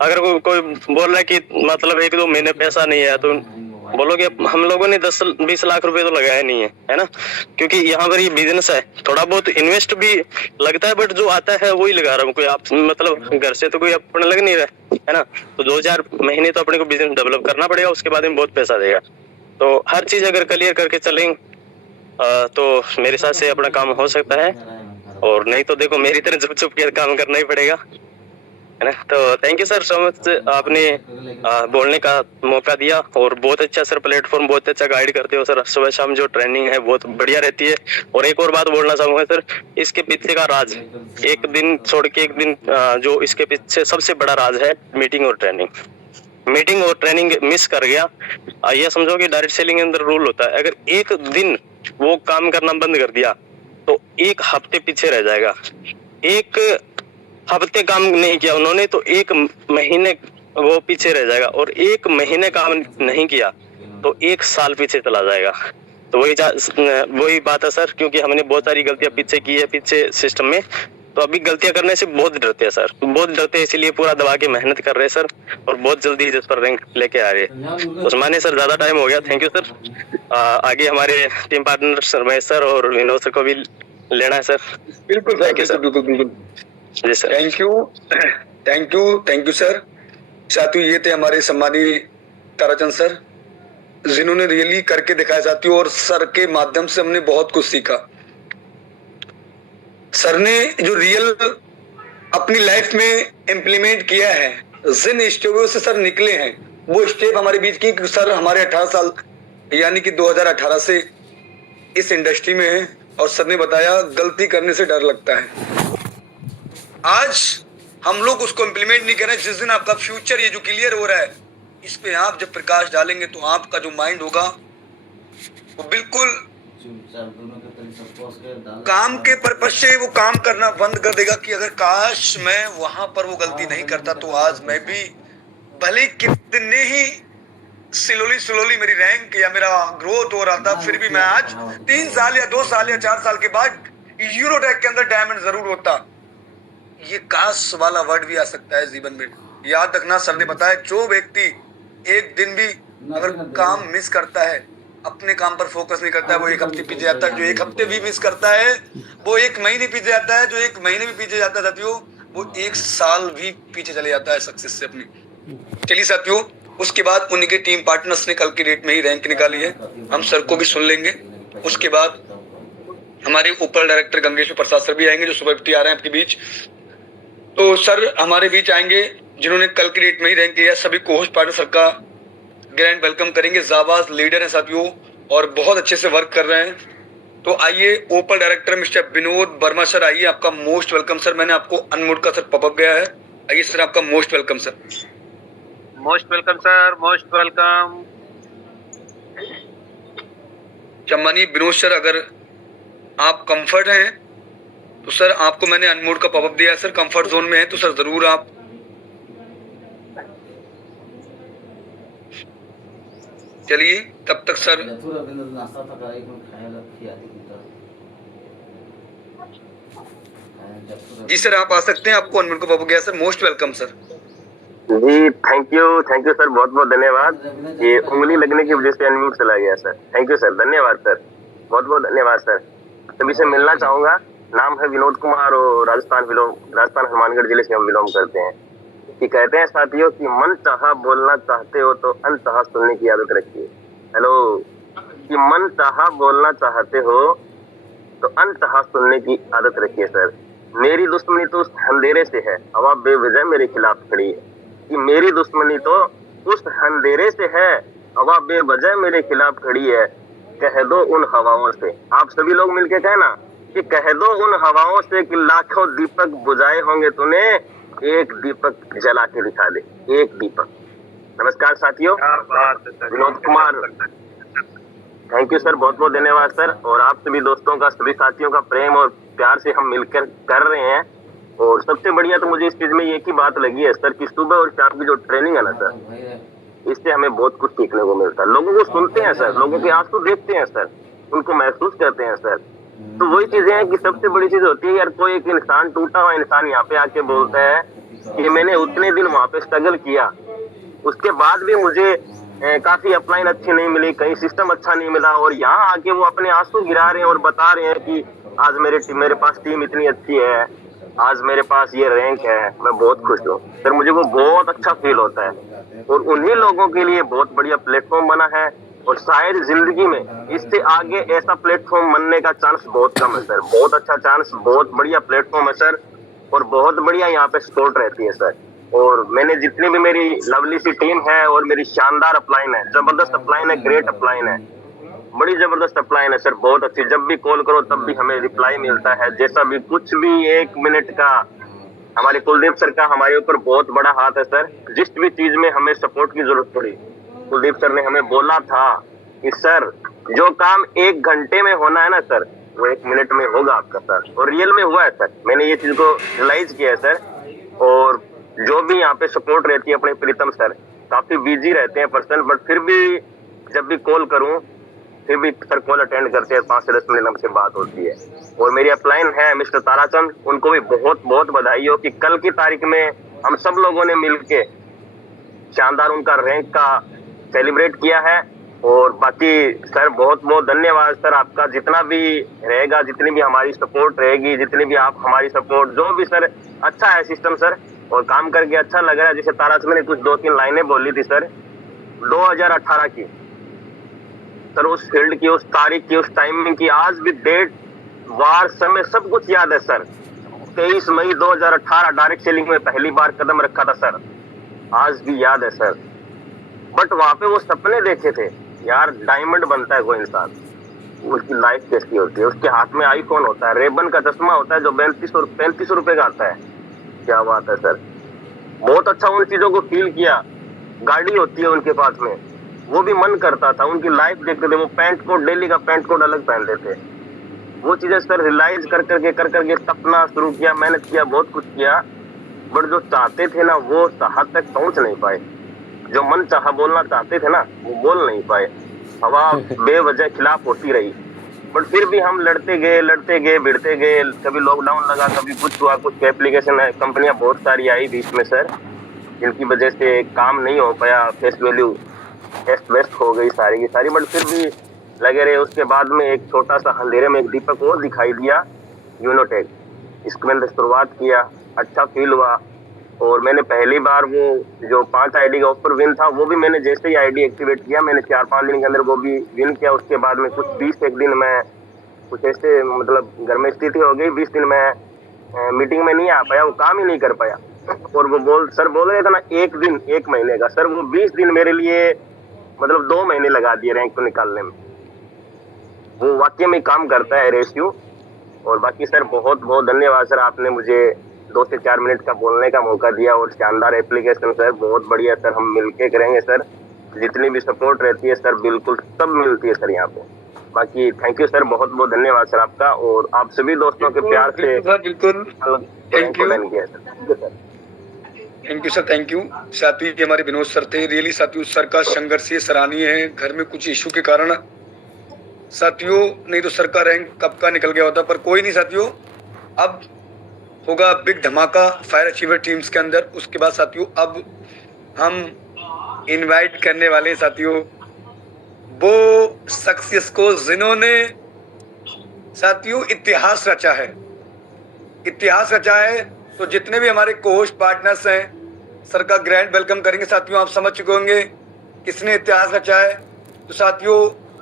अगर कोई बोल रहा है कि मतलब 1-2 महीने पैसा नहीं है, तो बोलोगे हम लोगों ने 10-20 लाख रुपए तो लगाया नहीं है ना, क्योंकि यहाँ पर ये बिजनेस है, थोड़ा बहुत इन्वेस्ट भी लगता है, बट जो आता है वही लगा रहा हूँ। कोई आप मतलब घर से तो कोई अपने लग नहीं रहा है ना, तो 2-4 महीने तो अपने को बिजनेस डेवलप करना पड़ेगा, उसके बाद में बहुत पैसा देगा। तो हर चीज अगर क्लियर करके चलेंगे तो मेरे साथ से अपना काम हो सकता है, और नहीं तो देखो मेरी तरह चुप चुप के काम करना ही पड़ेगा, है ना। तो thank you sir so much, आपने बोलने का मौका दिया। और बहुत अच्छा सर प्लेटफॉर्म, बहुत अच्छा गाइड करते हो सर, सुबह शाम जो ट्रेनिंग है बहुत बढ़िया रहती है। और एक और बात बोलना चाहूंगा सर, इसके पीछे का राज, एक दिन छोड़ के एक दिन जो इसके पीछे सबसे बड़ा राज है, मीटिंग और ट्रेनिंग मिस कर गया, ये समझो कि डायरेक्ट सेलिंग के अंदर रूल होता है, अगर एक दिन वो काम करना बंद कर दिया तो 1 हफ्ते पीछे रह जाएगा। 1 हफ्ते काम नहीं किया उन्होंने तो 1 महीने वो पीछे रह जाएगा, और 1 महीने काम नहीं किया तो 1 साल पीछे चला जाएगा। तो वही बात है सर, क्योंकि हमने बहुत सारी गलतियां पीछे की है, पीछे सिस्टम में, तो अभी गलतियां करने से बहुत डरते हैं सर, बहुत डरते हैं, इसीलिए पूरा दबा के मेहनत कर रहे हैं सर, और बहुत जल्दी इस पर रैंक लेके आ रहे हैं। उस्मानी सर ज्यादा टाइम हो गया, थैंक यू सर। आगे हमारे टीम पार्टनर रमेश सर और विनोद सर को भी लेना है सर। बिल्कुल सर, बिल्कुल जी सर, थैंक यू सर। साथियों, ये थे हमारे सम्मानी ताराचंद सर, जिन्होंने रियली करके दिखाया साथियों, और सर के माध्यम से हमने बहुत कुछ सीखा। सर ने जो रियल अपनी लाइफ में इम्प्लीमेंट किया है, जिन स्टेपों से सर निकले हैं, वो स्टेप हमारे बीच की, सर हमारे 18 साल यानी कि 2018 से इस इंडस्ट्री में है, और सर ने बताया गलती करने से डर लगता है। आज हम लोग उसको इम्प्लीमेंट नहीं कर रहे। जिस दिन आपका फ्यूचर ये जो क्लियर हो रहा है, इस पे आप जब प्रकाश डालेंगे तो आपका जो माइंड होगा वो बिल्कुल काम के पर्पज से वो काम करना बंद कर देगा कि अगर काश मैं वहां पर वो गलती नहीं करता तो आज मैं भी, भले कितने ही स्लोली मेरी रैंक या मेरा ग्रोथ हो रहा था, फिर भी मैं आज 3 साल या 2 साल या 4 साल के बाद यूरोटेक के अंदर डायमंड जरूर होता। ये काश वाला वर्ड भी आ सकता है जीवन में। याद रखना, सर ने बताया जो व्यक्ति एक दिन भी अगर काम मिस करता है, अपने काम पर फोकस नहीं करता है, वो 1 हफ्ते पीछे जाता है। जो 1 हफ्ते भी मिस करता है वो 1 महीने पीछे जाता है, जो 1 महीने भी पीछे जाता है साथियों वो 1 साल भी पीछे चले जाता है सक्सेस से अपनी। चलिए साथियों, उसके बाद उन्हीं के टीम पार्टनर्स ने कल की डेट में ही रैंक निकाली है, हम सर को भी सुन लेंगे। उसके बाद हमारे ऊपर डायरेक्टर गंगेश्वर प्रसाद सर भी आएंगे जो सुपर 50 आ रहे हैं आपके बीच। तो सर हमारे बीच आएंगे जिन्होंने कल की डेट में ही रैंक किया, सभी को होस्ट पार्टनर सर का ग्रैंड वेलकम करेंगे। जाबाज लीडर है साथियों और बहुत अच्छे से वर्क कर रहे हैं। तो आइए opal director mister Vinod Verma sir, आइए, आपका मोस्ट वेलकम सर। मैंने आपको अनम्यूट का सर पॉपअप गया है, आइए सर, आपका most welcome sir. Most welcome sir, most welcome. चम्मानी विनोद सर, अगर आप कंफर्ट हैं तो सर आपको मैंने अनम्यूट का पॉपअप दिया है सर। कंफर्ट जोन में है तो सर जरूर आप चलिए, तब तक सर नाश्ता था एक मिनट खाएगा जी सर आप आ सकते हैं, आपको अनम्यूट का पॉपअप गया सर। Most welcome sir. जी थैंक यू सर, बहुत बहुत धन्यवाद। ये उंगली लगने की वजह से अनम्यूट चला गया सर। थैंक यू सर, धन्यवाद सर, बहुत बहुत धन्यवाद सर। सभी से मिलना चाहूंगा। नाम है विनोद कुमार और राजस्थान हनुमानगढ़ जिले से हम बिलोंग करते हैं। कि कहते हैं साथियों कि मन चाहा बोलना चाहते हो तो अनचाहा सुनने की आदत रखिए। हेलो, कि मन चाहा बोलना चाहते हो तो अनचाहा सुनने की आदत रखिए सर। मेरी दुश्मनी तो उस अंधेरे से है, हवा बेवजह मेरे खिलाफ खड़ी है। कि मेरी दुश्मनी तो उस अंधेरे से है, हवा बेवजह मेरे खिलाफ खड़ी है। कह दो उन हवाओं से, आप सभी लोग मिलके कहना कि कह दो उन हवाओं से कि लाखों दीपक बुझाए होंगे तूने, एक दीपक जला के दिखा दे, एक दीपक। नमस्कार साथियों, Vinod Kumar. Thank you sir, बहुत बहुत धन्यवाद सर। और आप सभी दोस्तों का, सभी साथियों का प्रेम और प्यार से हम मिलकर कर रहे हैं। और सबसे बढ़िया तो मुझे इस चीज में एक ही बात लगी है सर कि सुबह और शाम की जो ट्रेनिंग है ना सर, इससे हमें बहुत कुछ सीखने को मिलता है। लोगों को सुनते हैं सर, लोगों के आंसू देखते हैं सर, उनको महसूस करते हैं सर। तो वही चीजें हैं कि सबसे बड़ी चीज होती है यार, कोई एक इंसान, टूटा हुआ इंसान यहाँ पे आके बोलता है कि मैंने उतने दिन वहां पे स्ट्रगल किया, उसके बाद भी मुझे काफी अपलाइन अच्छी नहीं मिली, कहीं सिस्टम अच्छा नहीं मिला, और यहाँ आके वो अपने आंसू गिरा रहे हैं और बता रहे हैं कि आज मेरे पास टीम इतनी अच्छी है, आज मेरे पास ये रैंक है, मैं बहुत खुश हूँ सर। मुझे वो बहुत अच्छा फील होता है और उन्हीं लोगों के लिए बहुत बढ़िया प्लेटफॉर्म बना है। और शायद जिंदगी में इससे आगे ऐसा प्लेटफॉर्म बनने का चांस बहुत कम है सर। बहुत अच्छा चांस, बहुत बढ़िया प्लेटफॉर्म है सर और बहुत बढ़िया यहाँ पे सपोर्ट रहती है सर। और मैंने जितनी भी मेरी लवली सी टीम है और मेरी शानदार अपलाइन है, जबरदस्त अपलाइन है, ग्रेट अपलाइन है, बड़ी जबरदस्त अपलाइन है सर, बहुत अच्छी। जब भी कॉल करो तब भी हमें रिप्लाई मिलता है, जैसा भी कुछ भी, 1 मिनट का। हमारे कुलदीप सर का हमारे ऊपर बहुत बड़ा हाथ है सर। जिस भी चीज में हमें सपोर्ट की जरूरत पड़ी, कुलदीप सर ने हमें बोला था कि सर जो काम 1 घंटे में होना है ना सर, वो 1 मिनट में होगा आपका सर। और रियल में हुआ है सर, मैंने ये चीज को रियलाइज किया है सर। और जो भी यहाँ पे सपोर्ट रहती है अपने प्रीतम सर, काफी बिजी रहते हैं पर्सन, बट फिर भी जब भी कॉल करूं फिर भी सर कॉल अटेंड करते हैं, 5 से 10 मिनट हमसे बात होती है। और मेरी अपलाइन है मिस्टर ताराचंद, उनको भी बहुत बहुत बधाई हो कि कल की तारीख में हम सब लोगों ने मिलके शानदार उनका रैंक का सेलिब्रेट किया है। और बाकी सर बहुत बहुत धन्यवाद सर, आपका जितना भी रहेगा, जितनी भी हमारी सपोर्ट रहेगी, जितनी भी आप हमारी सपोर्ट, जो भी सर अच्छा है सिस्टम सर, और काम करके अच्छा लग रहा है। जैसे ताराचंद ने कुछ 2-3 लाइनें बोली थी सर 2018 की सर, उस फील्ड की, उस तारीख की, उस टाइमिंग की, आज भी डेट, वार, समय सब कुछ याद है सर। 23 मई 2018 डायरेक्ट सेलिंग में पहली बार कदम रखा था सर, आज भी याद है सर। बट वहां पे वो सपने देखे थे यार, डायमंड बनता है कोई इंसान, उसकी लाइफ कैसी होती है, उसके हाथ में आईफोन होता है, रेबन का चश्मा होता है जो 35 रुपए का आता है। क्या बात है सर, बहुत अच्छा उन चीजों को फील किया। गाड़ी होती है उनके पास में, वो भी मन करता था, उनकी लाइफ देखते थे, वो पैंट कोट, डेली का पैंट कोट अलग पहनते थे। वो चीजें सर रियलाइज कर करके सपना शुरू किया, मेहनत किया, बहुत कुछ किया, बट जो चाहते थे ना वो तक पहुंच नहीं पाए। जो मन चाहा बोलना चाहते थे ना वो बोल नहीं पाए, हवा बेवजह खिलाफ होती रही। बट फिर भी हम लड़ते गए भिड़ते गए। कभी लॉकडाउन लगा, कभी कुछ हुआ, कुछ एप्लीकेशन है, कंपनियां बहुत सारी आई बीच में सर, जिनकी वजह से काम नहीं हो पाया, फेस वैल्यू वेस्ट हो गई सारी की सारी। बट फिर भी लगे रहे। उसके बाद में एक छोटा सा अंधेरे में एक दीपक और दिखाई दिया, यूनोटेक। इसको मैंने शुरुआत किया, अच्छा फील हुआ। और मैंने पहली बार वो जो 5 आईडी का ऑफर विन था, वो भी मैंने जैसे ही आईडी एक्टिवेट किया, मैंने 4-5 दिन के अंदर वो भी विन किया। उसके बाद में कुछ 20 एक दिन मैं कुछ ऐसे मतलब घर में स्थिति हो गई, 20 दिन में मीटिंग में नहीं आ पाया, वो काम ही नहीं कर पाया। और वो सर बोल रहे थे ना 1 दिन 1 महीने का, सर वो 20 दिन मेरे लिए मतलब 2 महीने लगा दिए रैंक को निकालने में। वो वाकई में काम करता है रेशियो। और बाकी सर बहुत बहुत धन्यवाद सर, आपने मुझे 2 से 4 मिनट का बोलने का मौका दिया। और शानदार एप्लीकेशन सर, बहुत बढ़िया सर, हम मिलके करेंगे सर, जितनी भी सपोर्ट रहती है सर बिल्कुल सब मिलती है सर यहाँ पे। बाकी थैंक यू सर, बहुत बहुत धन्यवाद सर आपका, और आप सभी दोस्तों के प्यार से बिल्कुल thank you sir. Thank you sir, thank you. साथियों ये हमारे विनोद सर थे। रियली साथियों सर का संघर्ष ये सराहनीय है। घर में कुछ इशू के कारण साथियों, नहीं तो सर का रैंक कब का निकल गया होता। पर कोई नहीं साथियों, अब होगा बिग धमाका फायर अचीवर टीम्स के अंदर। उसके बाद साथियों अब हम इनवाइट करने वाले साथियों वो सक्सेस को जिन्होंने साथियों इतिहास रचा है। इतिहास रचा है तो जितने भी हमारे कोहोस्ट पार्टनर्स हैं सर का ग्रैंड वेलकम करेंगे। साथियों आप समझ चुके होंगे किसने इतिहास रचा है। तो साथियों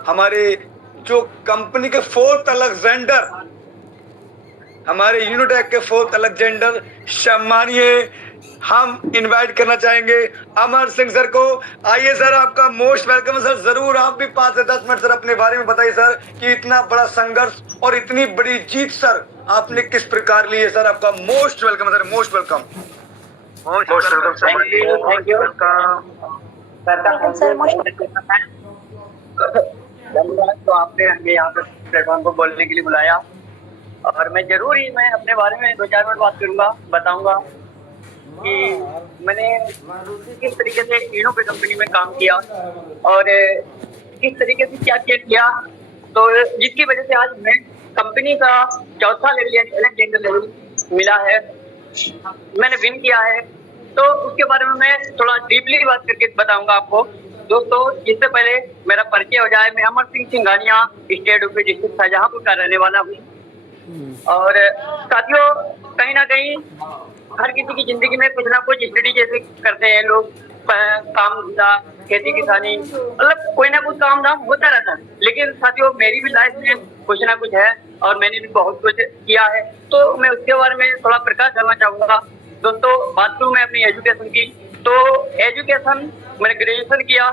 हमारे जो कंपनी के 4th अलेक्जेंडर, हमारे यूनिटेक के 4th अलेक्जेंडर सम्मानीय हम इनवाइट करना चाहेंगे अमर सिंह सर को। आइए सर, आपका मोस्ट वेलकम सर। जरूर आप भी 5 से 10 मिनट सर अपने बारे में बताइए सर कि इतना बड़ा संघर्ष और इतनी बड़ी जीत सर आपने किस प्रकार ली है। सर आपका most welcome sir, most welcome. Most welcome sir, thank you धन्यवाद। तो आपने हमें यहाँ पे प्लेटफॉर्म पर बोलने के लिए बुलाया, और मैं जरूर ही मैं अपने बारे में 2-4 मिनट बात करूंगा, बताऊंगा कि मैंने किस तरीके से इनोवे कंपनी में काम किया और किस तरीके से क्या क्या किया, तो जिसकी वजह से आज मैं कंपनी का 4था लेवल यानी अलेक्जेंडर लेवल मिला है, मैंने विन किया है। तो उसके बारे में मैं थोड़ा डीपली बात करके बताऊंगा आपको। दोस्तों इससे पहले मेरा परिचय हो जाए, मैं Amar Singh Singhania state UP district Shahjahanpur का रहने वाला हूँ। और साथियों कहीं ना कहीं हर किसी की जिंदगी में कुछ ना कुछ स्टडी जैसे करते हैं लोग, काम धंधा खेती किसानी, मतलब कोई ना कुछ काम धाम होता रहता है। लेकिन साथियों मेरी भी लाइफ में कुछ ना कुछ है और मैंने भी बहुत कुछ किया है, तो मैं उसके बारे में थोड़ा प्रकाश डालना चाहूंगा। दोस्तों बात करूं मैं अपनी एजुकेशन की, तो एजुकेशन मैंने ग्रेजुएशन किया।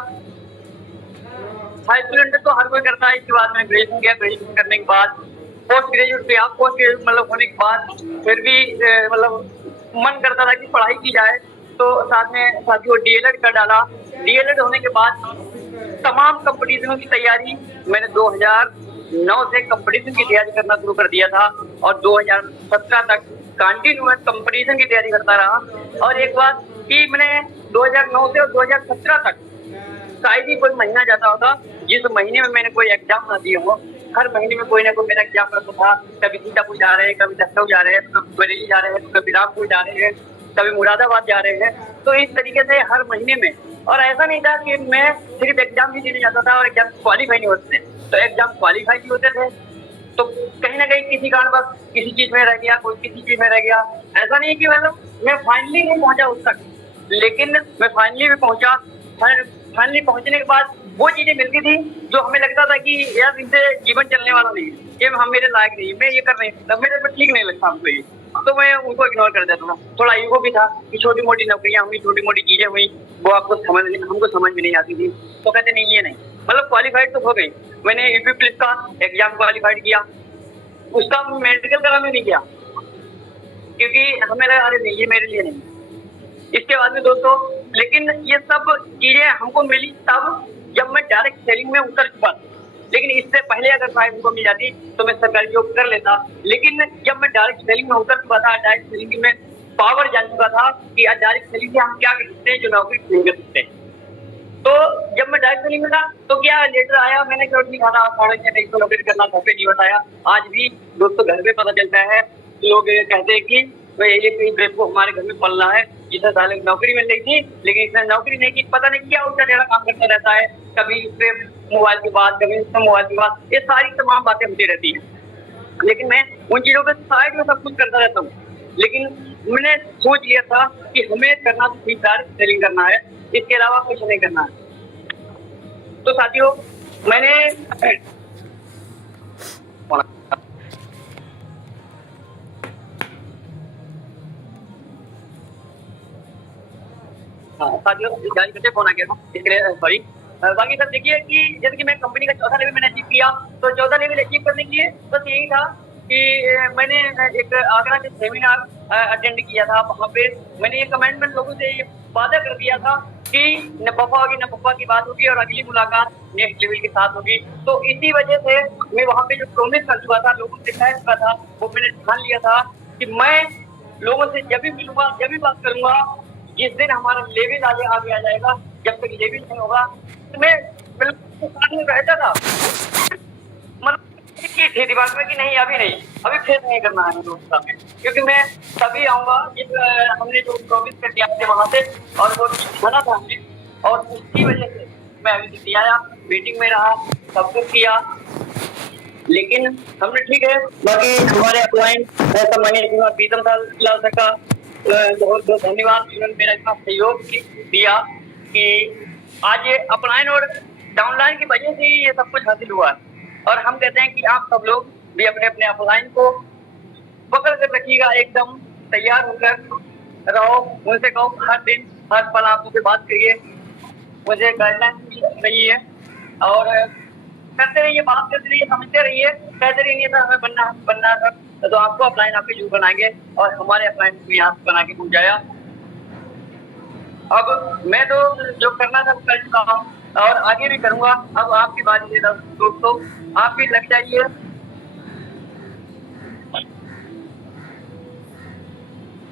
हाई स्टूडेंट तो हर कोई करता है, इसके बाद मैंने ग्रेजुएशन किया। ग्रेजुएशन करने के बाद पोस्ट ग्रेजुएट किया। पोस्ट ग्रेजुएट मतलब होने के बाद फिर भी मतलब मन करता था कि पढ़ाई की जाए, तो साथ में साथियों डीएलएड कर डाला। डीएलएड होने के बाद तमाम कंपटीशनों की तैयारी मैंने 2009 से कंपटीशन की तैयारी करना शुरू कर दिया था और 2017 तक कंटिन्यूअस कंपटीशन की तैयारी करता रहा। और एक बात कि मैंने 2009 से और 2017 तक शायद ही कोई महीना जाता होगा जिस महीने में मैंने कोई एग्जाम ना दिए हो। हर महीने में कोई ना कोई मेरा एग्जाम रहता था। कभी सीतापुर जा रहे हैं, कभी लखनऊ जा रहे हैं, कभी बरेली जा रहे हैं, कभी रामपुर जा रहे हैं, कभी मुरादाबाद जा रहे हैं। तो इस तरीके से हर महीने में, और ऐसा नहीं था कि मैं सिर्फ एग्जाम ही देने जाता था और एग्जाम क्वालिफाई नहीं होते थे, तो एग्जाम क्वालिफाई भी होते थे। तो कहीं ना कहीं किसी कारणवश किसी चीज में रह गया, कोई किसी चीज में रह गया। ऐसा नहीं कि मतलब मैं फाइनली नहीं पहुंचा उस तक, लेकिन मैं फाइनली भी पहुंचा। फाइनली पहुंचने के बाद वो चीजें मिलती थी जो हमें लगता था कि यार इनसे जीवन चलने वाला नहीं है, ये हम मेरे लायक नहीं, मैं ये कर नहीं सकता, मेरे पे ठीक नहीं लगता हमको ये, तो मैं उनको इग्नोर कर देता था। थोड़ा ईगो भी था कि छोटी मोटी नौकरियां हुई, छोटी मोटी चीजें हुई, वो हमको समझ में नहीं आती थी। तो कहते नहीं ये नहीं, मतलब क्वालिफाइड तो हो गई। मैंने यूपी पुलिस का एग्जाम क्वालिफाइड किया, उसका मेडिकल कराने नहीं किया क्योंकि हमें लगा अरे नहीं ये मेरे लिए नहीं। इसके बाद में दोस्तों लेकिन ये सब चीजें हमको मिली तब जब मैं डायरेक्ट सेलिंग में उतर चुका था। लेकिन इससे पहले अगर शायद हमको मिल जाती तो मैं सरकारी जॉब कर लेता। लेकिन जब मैं डायरेक्ट सेलिंग में उतर चुका था, डायरेक्ट सेलिंग में पावर जान चुका था कि डायरेक्ट सेलिंग से हम क्या कर सकते हैं जो नौकरी नहीं कर सकते। तो जब मैं डायरेक्ट सेलिंग में था तो क्या लेटर आया, मैंने क्यों नहीं कहा 6.5 नौकरी करना, घर पे नहीं बताया। आज भी दोस्तों घर पे पता चलता है, लोग कहते हैं कि ये ब्रेक को हमारे घर में पलना है, जिसे साले नौकरी मिल रही थी लेकिन इसने नौकरी नहीं की, पता नहीं क्या उल्टा टेढ़ा काम करता रहता है, कभी इससे मोबाइल की बात, कभी इससे मोबाइल की बात, ये सारी तमाम बातें होती रहती हैं। लेकिन मैं उन चीजों के साइड में सब कुछ करता रहता हूँ। लेकिन मैंने सोच लिया था कि हमें करना तो ठीक डायरेक्ट सेलिंग करना है, इसके अलावा कुछ नहीं करना है। तो साथियों मैंने साथियों जारी करते फोन आ गया था, इसके लिए सॉरी। बाकी सर देखिए कि जैसे कि मैं कंपनी का 4था लेवल मैंने अचीव किया, तो 14 लेवल अचीव करने के लिए बस यही था कि मैंने एक आगरा में सेमिनार अटेंड किया था। वहाँ पे मैंने ये कमेंटमेंट लोगों से ये वादा कर दिया था कि न बफा होगी न बफा की बात होगी और अगली मुलाकात नेक्स्ट लेवल के साथ होगी। तो इसी वजह से मैं वहाँ पे जो प्रॉमिस कर चुका था, लोगों से कह चुका था, वो मैंने ठान लिया था कि मैं लोगों से जब भी मिलूंगा, जब भी बात करूंगा, जिस दिन हमारा लेवल आगे आ जाएगा, जब तक लेवल नहीं होगा तो मैं बिल्कुल साथ में रहता था। मतलब की थी दिमाग में कि नहीं अभी नहीं, अभी फेस नहीं करना है दोस्तों में, क्योंकि मैं तभी आऊंगा जिस हमने जो प्रॉमिस कर दिया आपसे वहां से, और वो बना था हमने, और उसकी वजह से मैं अभी दिल्ली आया, मीटिंग में रहा, सब कुछ किया, लेकिन हमने ठीक है। बाकी हमारे अपलाइन सम्मानित प्रीतम लाल सर का बहुत बहुत धन्यवाद, उन्होंने मेरा इतना सहयोग दिया कि आज ये अपलाइन और डाउनलाइन की वजह से ये सब कुछ हासिल हुआ है। और हम कहते हैं कि आप सब लोग भी अपने अपने अपलाइन को पकड़ कर रखिएगा, एकदम तैयार होकर रहो, उनसे कहो हर दिन हर पल आप उनसे बात करिए, मुझे गाइडलाइन रहिए और करते रहिए, बात करते रहिए, समझते रहिए, कहते रहिए था हमें बनना था, तो आपको अपलाइन आपके जरूर बनाएंगे और हमारे अपलाइन को यहाँ बना के पहुंचाया। अब मैं तो जो करना था कर चुका हूँ और आगे भी करूंगा। अब आपकी बारी है दोस्तों, आप भी लग जाइए।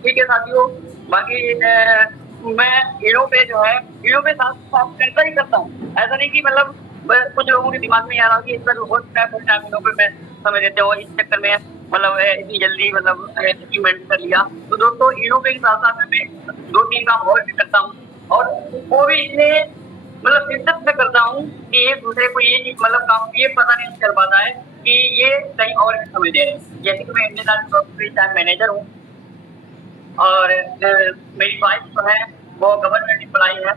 ठीक है साथियों, बाकी मैं इनो पे जो है, इनो पे साथ करता ही करता हूँ। ऐसा नहीं कि मतलब कुछ लोगों के दिमाग में आ रहा कि इस पर बहुत टाइम इनो पे मैं समय देते हो, इस चक्कर में मतलब इतनी जल्दी मतलब अचीवमेंट कर लिया। तो दोस्तों इनो पे के साथ साथ मैं 2-3 काम और भी करता हूँ, और वो भी इतने मतलब शिद्दत से करता हूँ कि एक दूसरे को ये मतलब काम ये पता नहीं चल पाता है कि ये कहीं और भी समझ दे रहे हैं। जैसे कि मैं इंडियन आर्मी मैनेजर हूँ और मेरी वाइफ जो है वो गवर्नमेंट एम्प्लॉय है,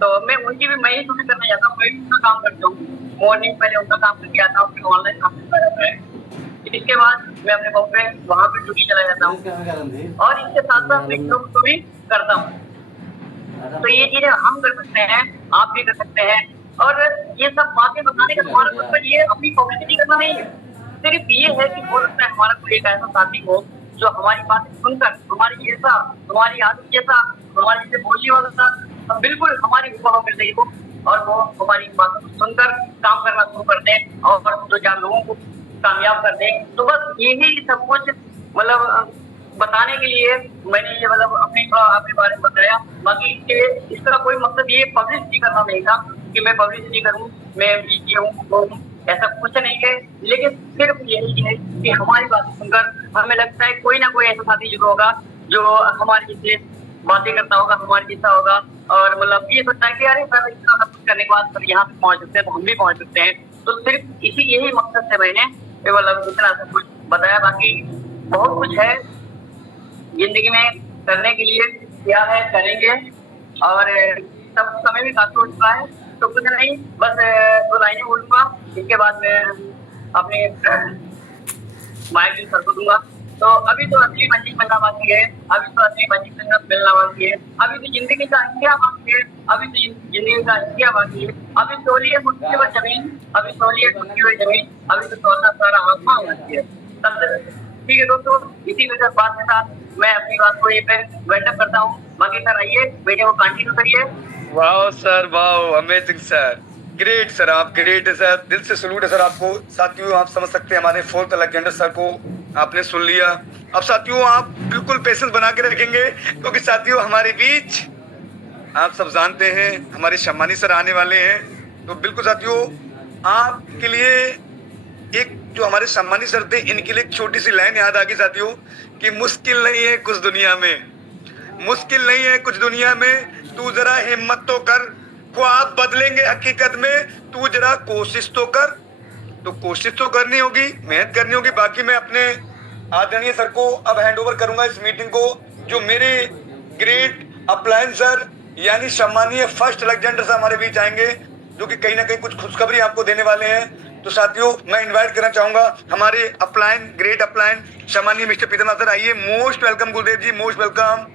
तो मैं उनकी भी मैं ही ड्यूटी करने जाता हूँ, मैं भी उनका काम करता हूँ। मॉर्निंग पहले उनका काम करके आता हूँ, फिर ऑनलाइन काम करता है, इसके बाद मैं अपने गाँव पे वहाँ पे ड्यूटी चला जाता हूँ और इसके साथ साथ मैं लोगों को भी करता हूँ। तो ये चीजें हम कर सकते हैं, आप भी कर सकते हैं। और ये सब बातें बताने का हमारा मतलब ये अपनी पब्लिसिटी करना नहीं है, सिर्फ ये है कि हो सकता है हमारा कोई एक ऐसा साथी हो जो हमारी बातें सुनकर हमारी जैसा, हमारी आदत जैसा, हमारी जैसे बोलने वाला था बिल्कुल हमारी उपहार मिल रही हो, और वो हमारी बातों को सुनकर काम करना शुरू कर दे और 2-4 लोगों को कामयाब कर दे। तो बस यही सब कुछ मतलब बताने के लिए मैंने ये मतलब अपने बारे में बताया। बाकी इसका कोई मकसद ये पब्लिसिटी करना नहीं था कि मैं पब्लिसिटी करूं, मैं ये हूँ वो हूँ, ऐसा कुछ नहीं है। लेकिन सिर्फ यही है कि हमारी बात सुनकर हमें लगता है कोई ना कोई ऐसा साथी जरूर होगा जो हमारे जैसे बातें करता होगा, हमारे जैसा होगा, और मतलब ये सोचता है कि अरे सर इतना सब कुछ करने के बाद सर यहाँ पे पहुंच सकते हैं तो हम भी पहुंच सकते हैं। तो सिर्फ यही मकसद से मैंने मतलब इतना सब कुछ बताया। बाकी बहुत कुछ है जिंदगी में करने के लिए, क्या है करेंगे, और सब समय भी काफी हो चुका है, तो कुछ नहीं, बस 2 लाइनें बोलूंगा, इसके बाद मैं अपने माइक सर को दूंगा। तो अभी तो असली मंजिल मिलना बाकी है, अभी तो असली मंजिल मिलना बाकी है, अभी तो जिंदगी का इंडिया बाकी है, अभी तो जिंदगी का इंडिया बाकी है। अभी सोली है मुट्ठी में जमीन, अभी सोली है मुट्ठी में जमीन, अभी तो सोलना सारा आसमान बाकी है। ठीक है दोस्तों, इसी के बात के साथ मैं अपनी बात को ये पे वेंड अप करता हूँ। बाकी सर आइए वीडियो को कंटिन्यू करिए। वाह सर, वाह, अमेजिंग सर, ग्रेट सर, आप ग्रेट है सर, दिल से सलूट है सर आपको। साथियों आप समझ सकते हैं हमारे 4th लेजेंडर सर को आपने सुन लिया। अब साथियों आप बिल्कुल पेशेंस बना के रखेंगे, क्योंकि साथियों हमारे बीच आप सब जानते हैं हमारे सम्मानी सर आने वाले हैं। तो बिल्कुल साथियों आपके लिए एक जो हमारे सम्मानी सर थे, इनके लिए एक छोटी सी लाइन याद आ गई साथियों कि मुश्किल नहीं है कुछ दुनिया में, मुश्किल नहीं है कुछ दुनिया में, तू जरा हिम्मत तो कर, ख्वाब बदलेंगे हकीकत में, तू जरा कोशिश तो कर। तो कोशिश तो करनी होगी, मेहनत करनी होगी। बाकी मैं अपने आदरणीय सर को अब हैंड ओवर करूंगा इस मीटिंग को, जो मेरे ग्रेट अपलाइन सर यानी सम्मानीय 1st लेजेंडर सर हमारे बीच आएंगे, जो कि कहीं ना कहीं कुछ खुशखबरी आपको देने वाले हैं। तो साथियों मैं इनवाइट करना चाहूंगा हमारे अपलाइन, ग्रेट अपलाइन सम्मानीय मिस्टर प्रीतम सर, आइए। मोस्ट वेलकम गुरुदेव जी, most welcome.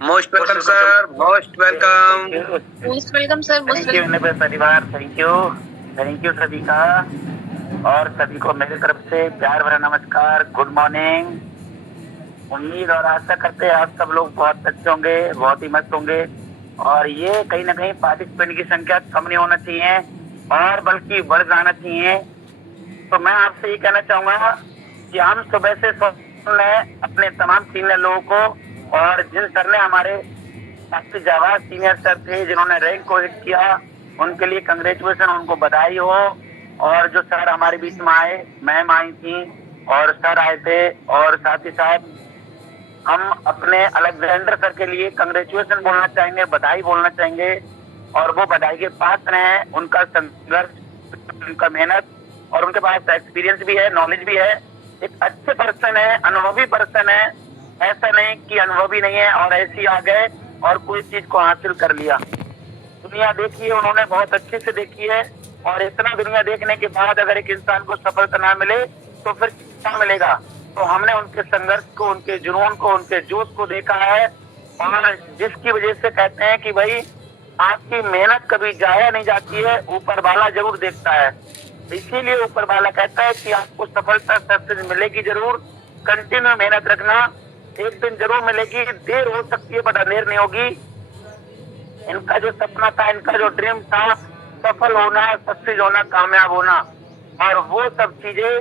Most welcome sir, most welcome. Most welcome sir, most thank you मेरे परिवार, थैंक यू सभी का, और सभी को मेरी तरफ से प्यार भरा नमस्कार, गुड मॉर्निंग। उम्मीद और आशा करते हैं आप सब लोग बहुत अच्छे होंगे, बहुत ही मस्त होंगे, और ये कहीं ना कहीं पार्टिसिपेंट की संख्या कम नहीं होना चाहिए और बल्कि बढ़ जाना चाहिए। तो मैं आपसे ये कहना चाहूंगा कि हम सुबह से अपने तमाम सीनियर लोगों को, और जिन सर ने हमारे सबसे ज्यादा सीनियर सर थे जिन्होंने रैंक को हिट किया, उनके लिए कंग्रेचुलेशन, उनको बधाई हो। और जो सर हमारे बीच में आए, मैम आई थी और सर आए थे, और साथ ही साथ हम अपने अलेक्जेंडर सर के लिए कंग्रेचुलेशन बोलना चाहेंगे, बधाई बोलना चाहेंगे, और वो बधाई के पात्र हैं। उनका संघर्ष, उनका मेहनत, और उनके पास एक्सपीरियंस भी है, नॉलेज भी है, एक अच्छे पर्सन है, अनुभवी पर्सन है। ऐसा नहीं कि अनुभवी नहीं है और ऐसे ही आ गए और कोई चीज को हासिल कर लिया। दुनिया देखी है उन्होंने, बहुत अच्छे से देखी है, और इतना दुनिया देखने के बाद अगर एक इंसान को सफलता ना मिले तो फिर क्या मिलेगा। तो हमने उनके संघर्ष को, उनके जुनून को, उनके जोश को देखा है, और जिसकी वजह से कहते हैं कि भाई आपकी मेहनत कभी जाया नहीं जाती है, ऊपर वाला जरूर देखता है। इसीलिए ऊपर वाला कहता है कि आपको सफलता सक्सेस मिलेगी जरूर, कंटिन्यू मेहनत रखना, एक दिन जरूर मिलेगी, देर हो सकती है बट अंधेर नहीं होगी। इनका जो सपना था, इनका जो ड्रीम था, सफल होना, सक्सेस होना, कामयाब होना, और वो सब चीजें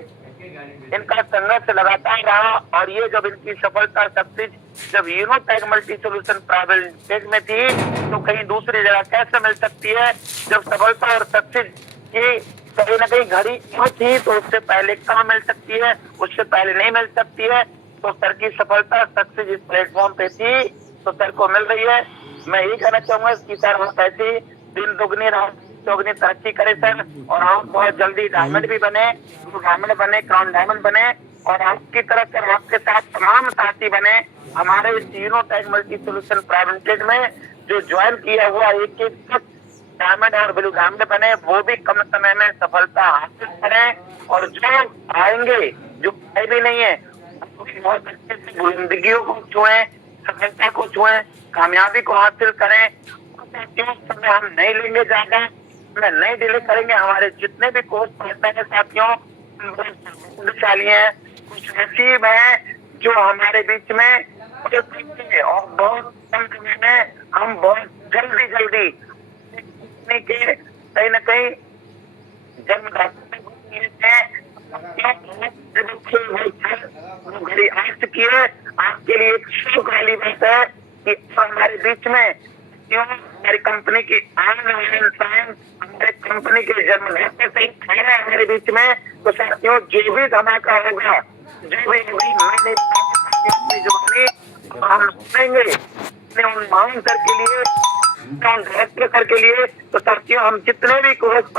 इनका संघर्ष लगातार रहा। और ये जब इनकी सफलता सक्सेस जब यूनोटेक मल्टी सोल्यूशन प्राइवेट लिमिटेड में थी, तो कहीं दूसरी जगह कैसे मिल सकती है। जब सफलता और सक्सेस की कहीं ना कहीं घड़ी थी तो उससे पहले कहाँ मिल सकती है, उससे पहले नहीं मिल सकती है। तो सर की सफलता सक्सेस इस प्लेटफॉर्म पे थी तो सर को मिल रही है। मैं यही कहना चाहूंगा कि सर आप ऐसी दिन दुगनी रात चौगनी तरक्की करे सर, और आप बहुत जल्दी डायमंड भी बने, डायमंड बने, क्राउन डायमंड बने, और आपकी तरफ से आपके साथ तमाम साथी बने हमारे यूनोटेक मल्टी सोल्यूशन प्राइवेट लिमिटेड में जो ज्वाइन किया हुआ एक डायमंड और ब्लू डायमंड बने, वो भी कम समय में सफलता हासिल करें, और जो आएंगे, जो आए भी नहीं है, बहुत अच्छे से जिंदगियों को छुए, सफलता को छुए, कामयाबी को हासिल करें। समय हम नहीं लेंगे ज्यादा, हमें नहीं डिले करेंगे। हमारे जितने भी कोर्स पार्टनर है साथियों, भाग्यशाली हैं, कुछ नसीब है जो हमारे बीच में, और बहुत कम समय में हम बहुत जल्दी के कहीं न कहीं जन्म घड़ी आ चुकी है। आपके लिए एक सुख वाली बात है कि हमारे बीच में क्यों हमारी कंपनी की आने वाले इंसान हमारे कंपनी के जन्म से ही ठहरा है हमारे बीच में। तो साथियों जो भी धमाका होगा, जो भी जुबानी हम सुनेंगे उन महान सर के लिए, डायरेक्टर सर के लिए। तो साथियों हम जितने भी कोर्स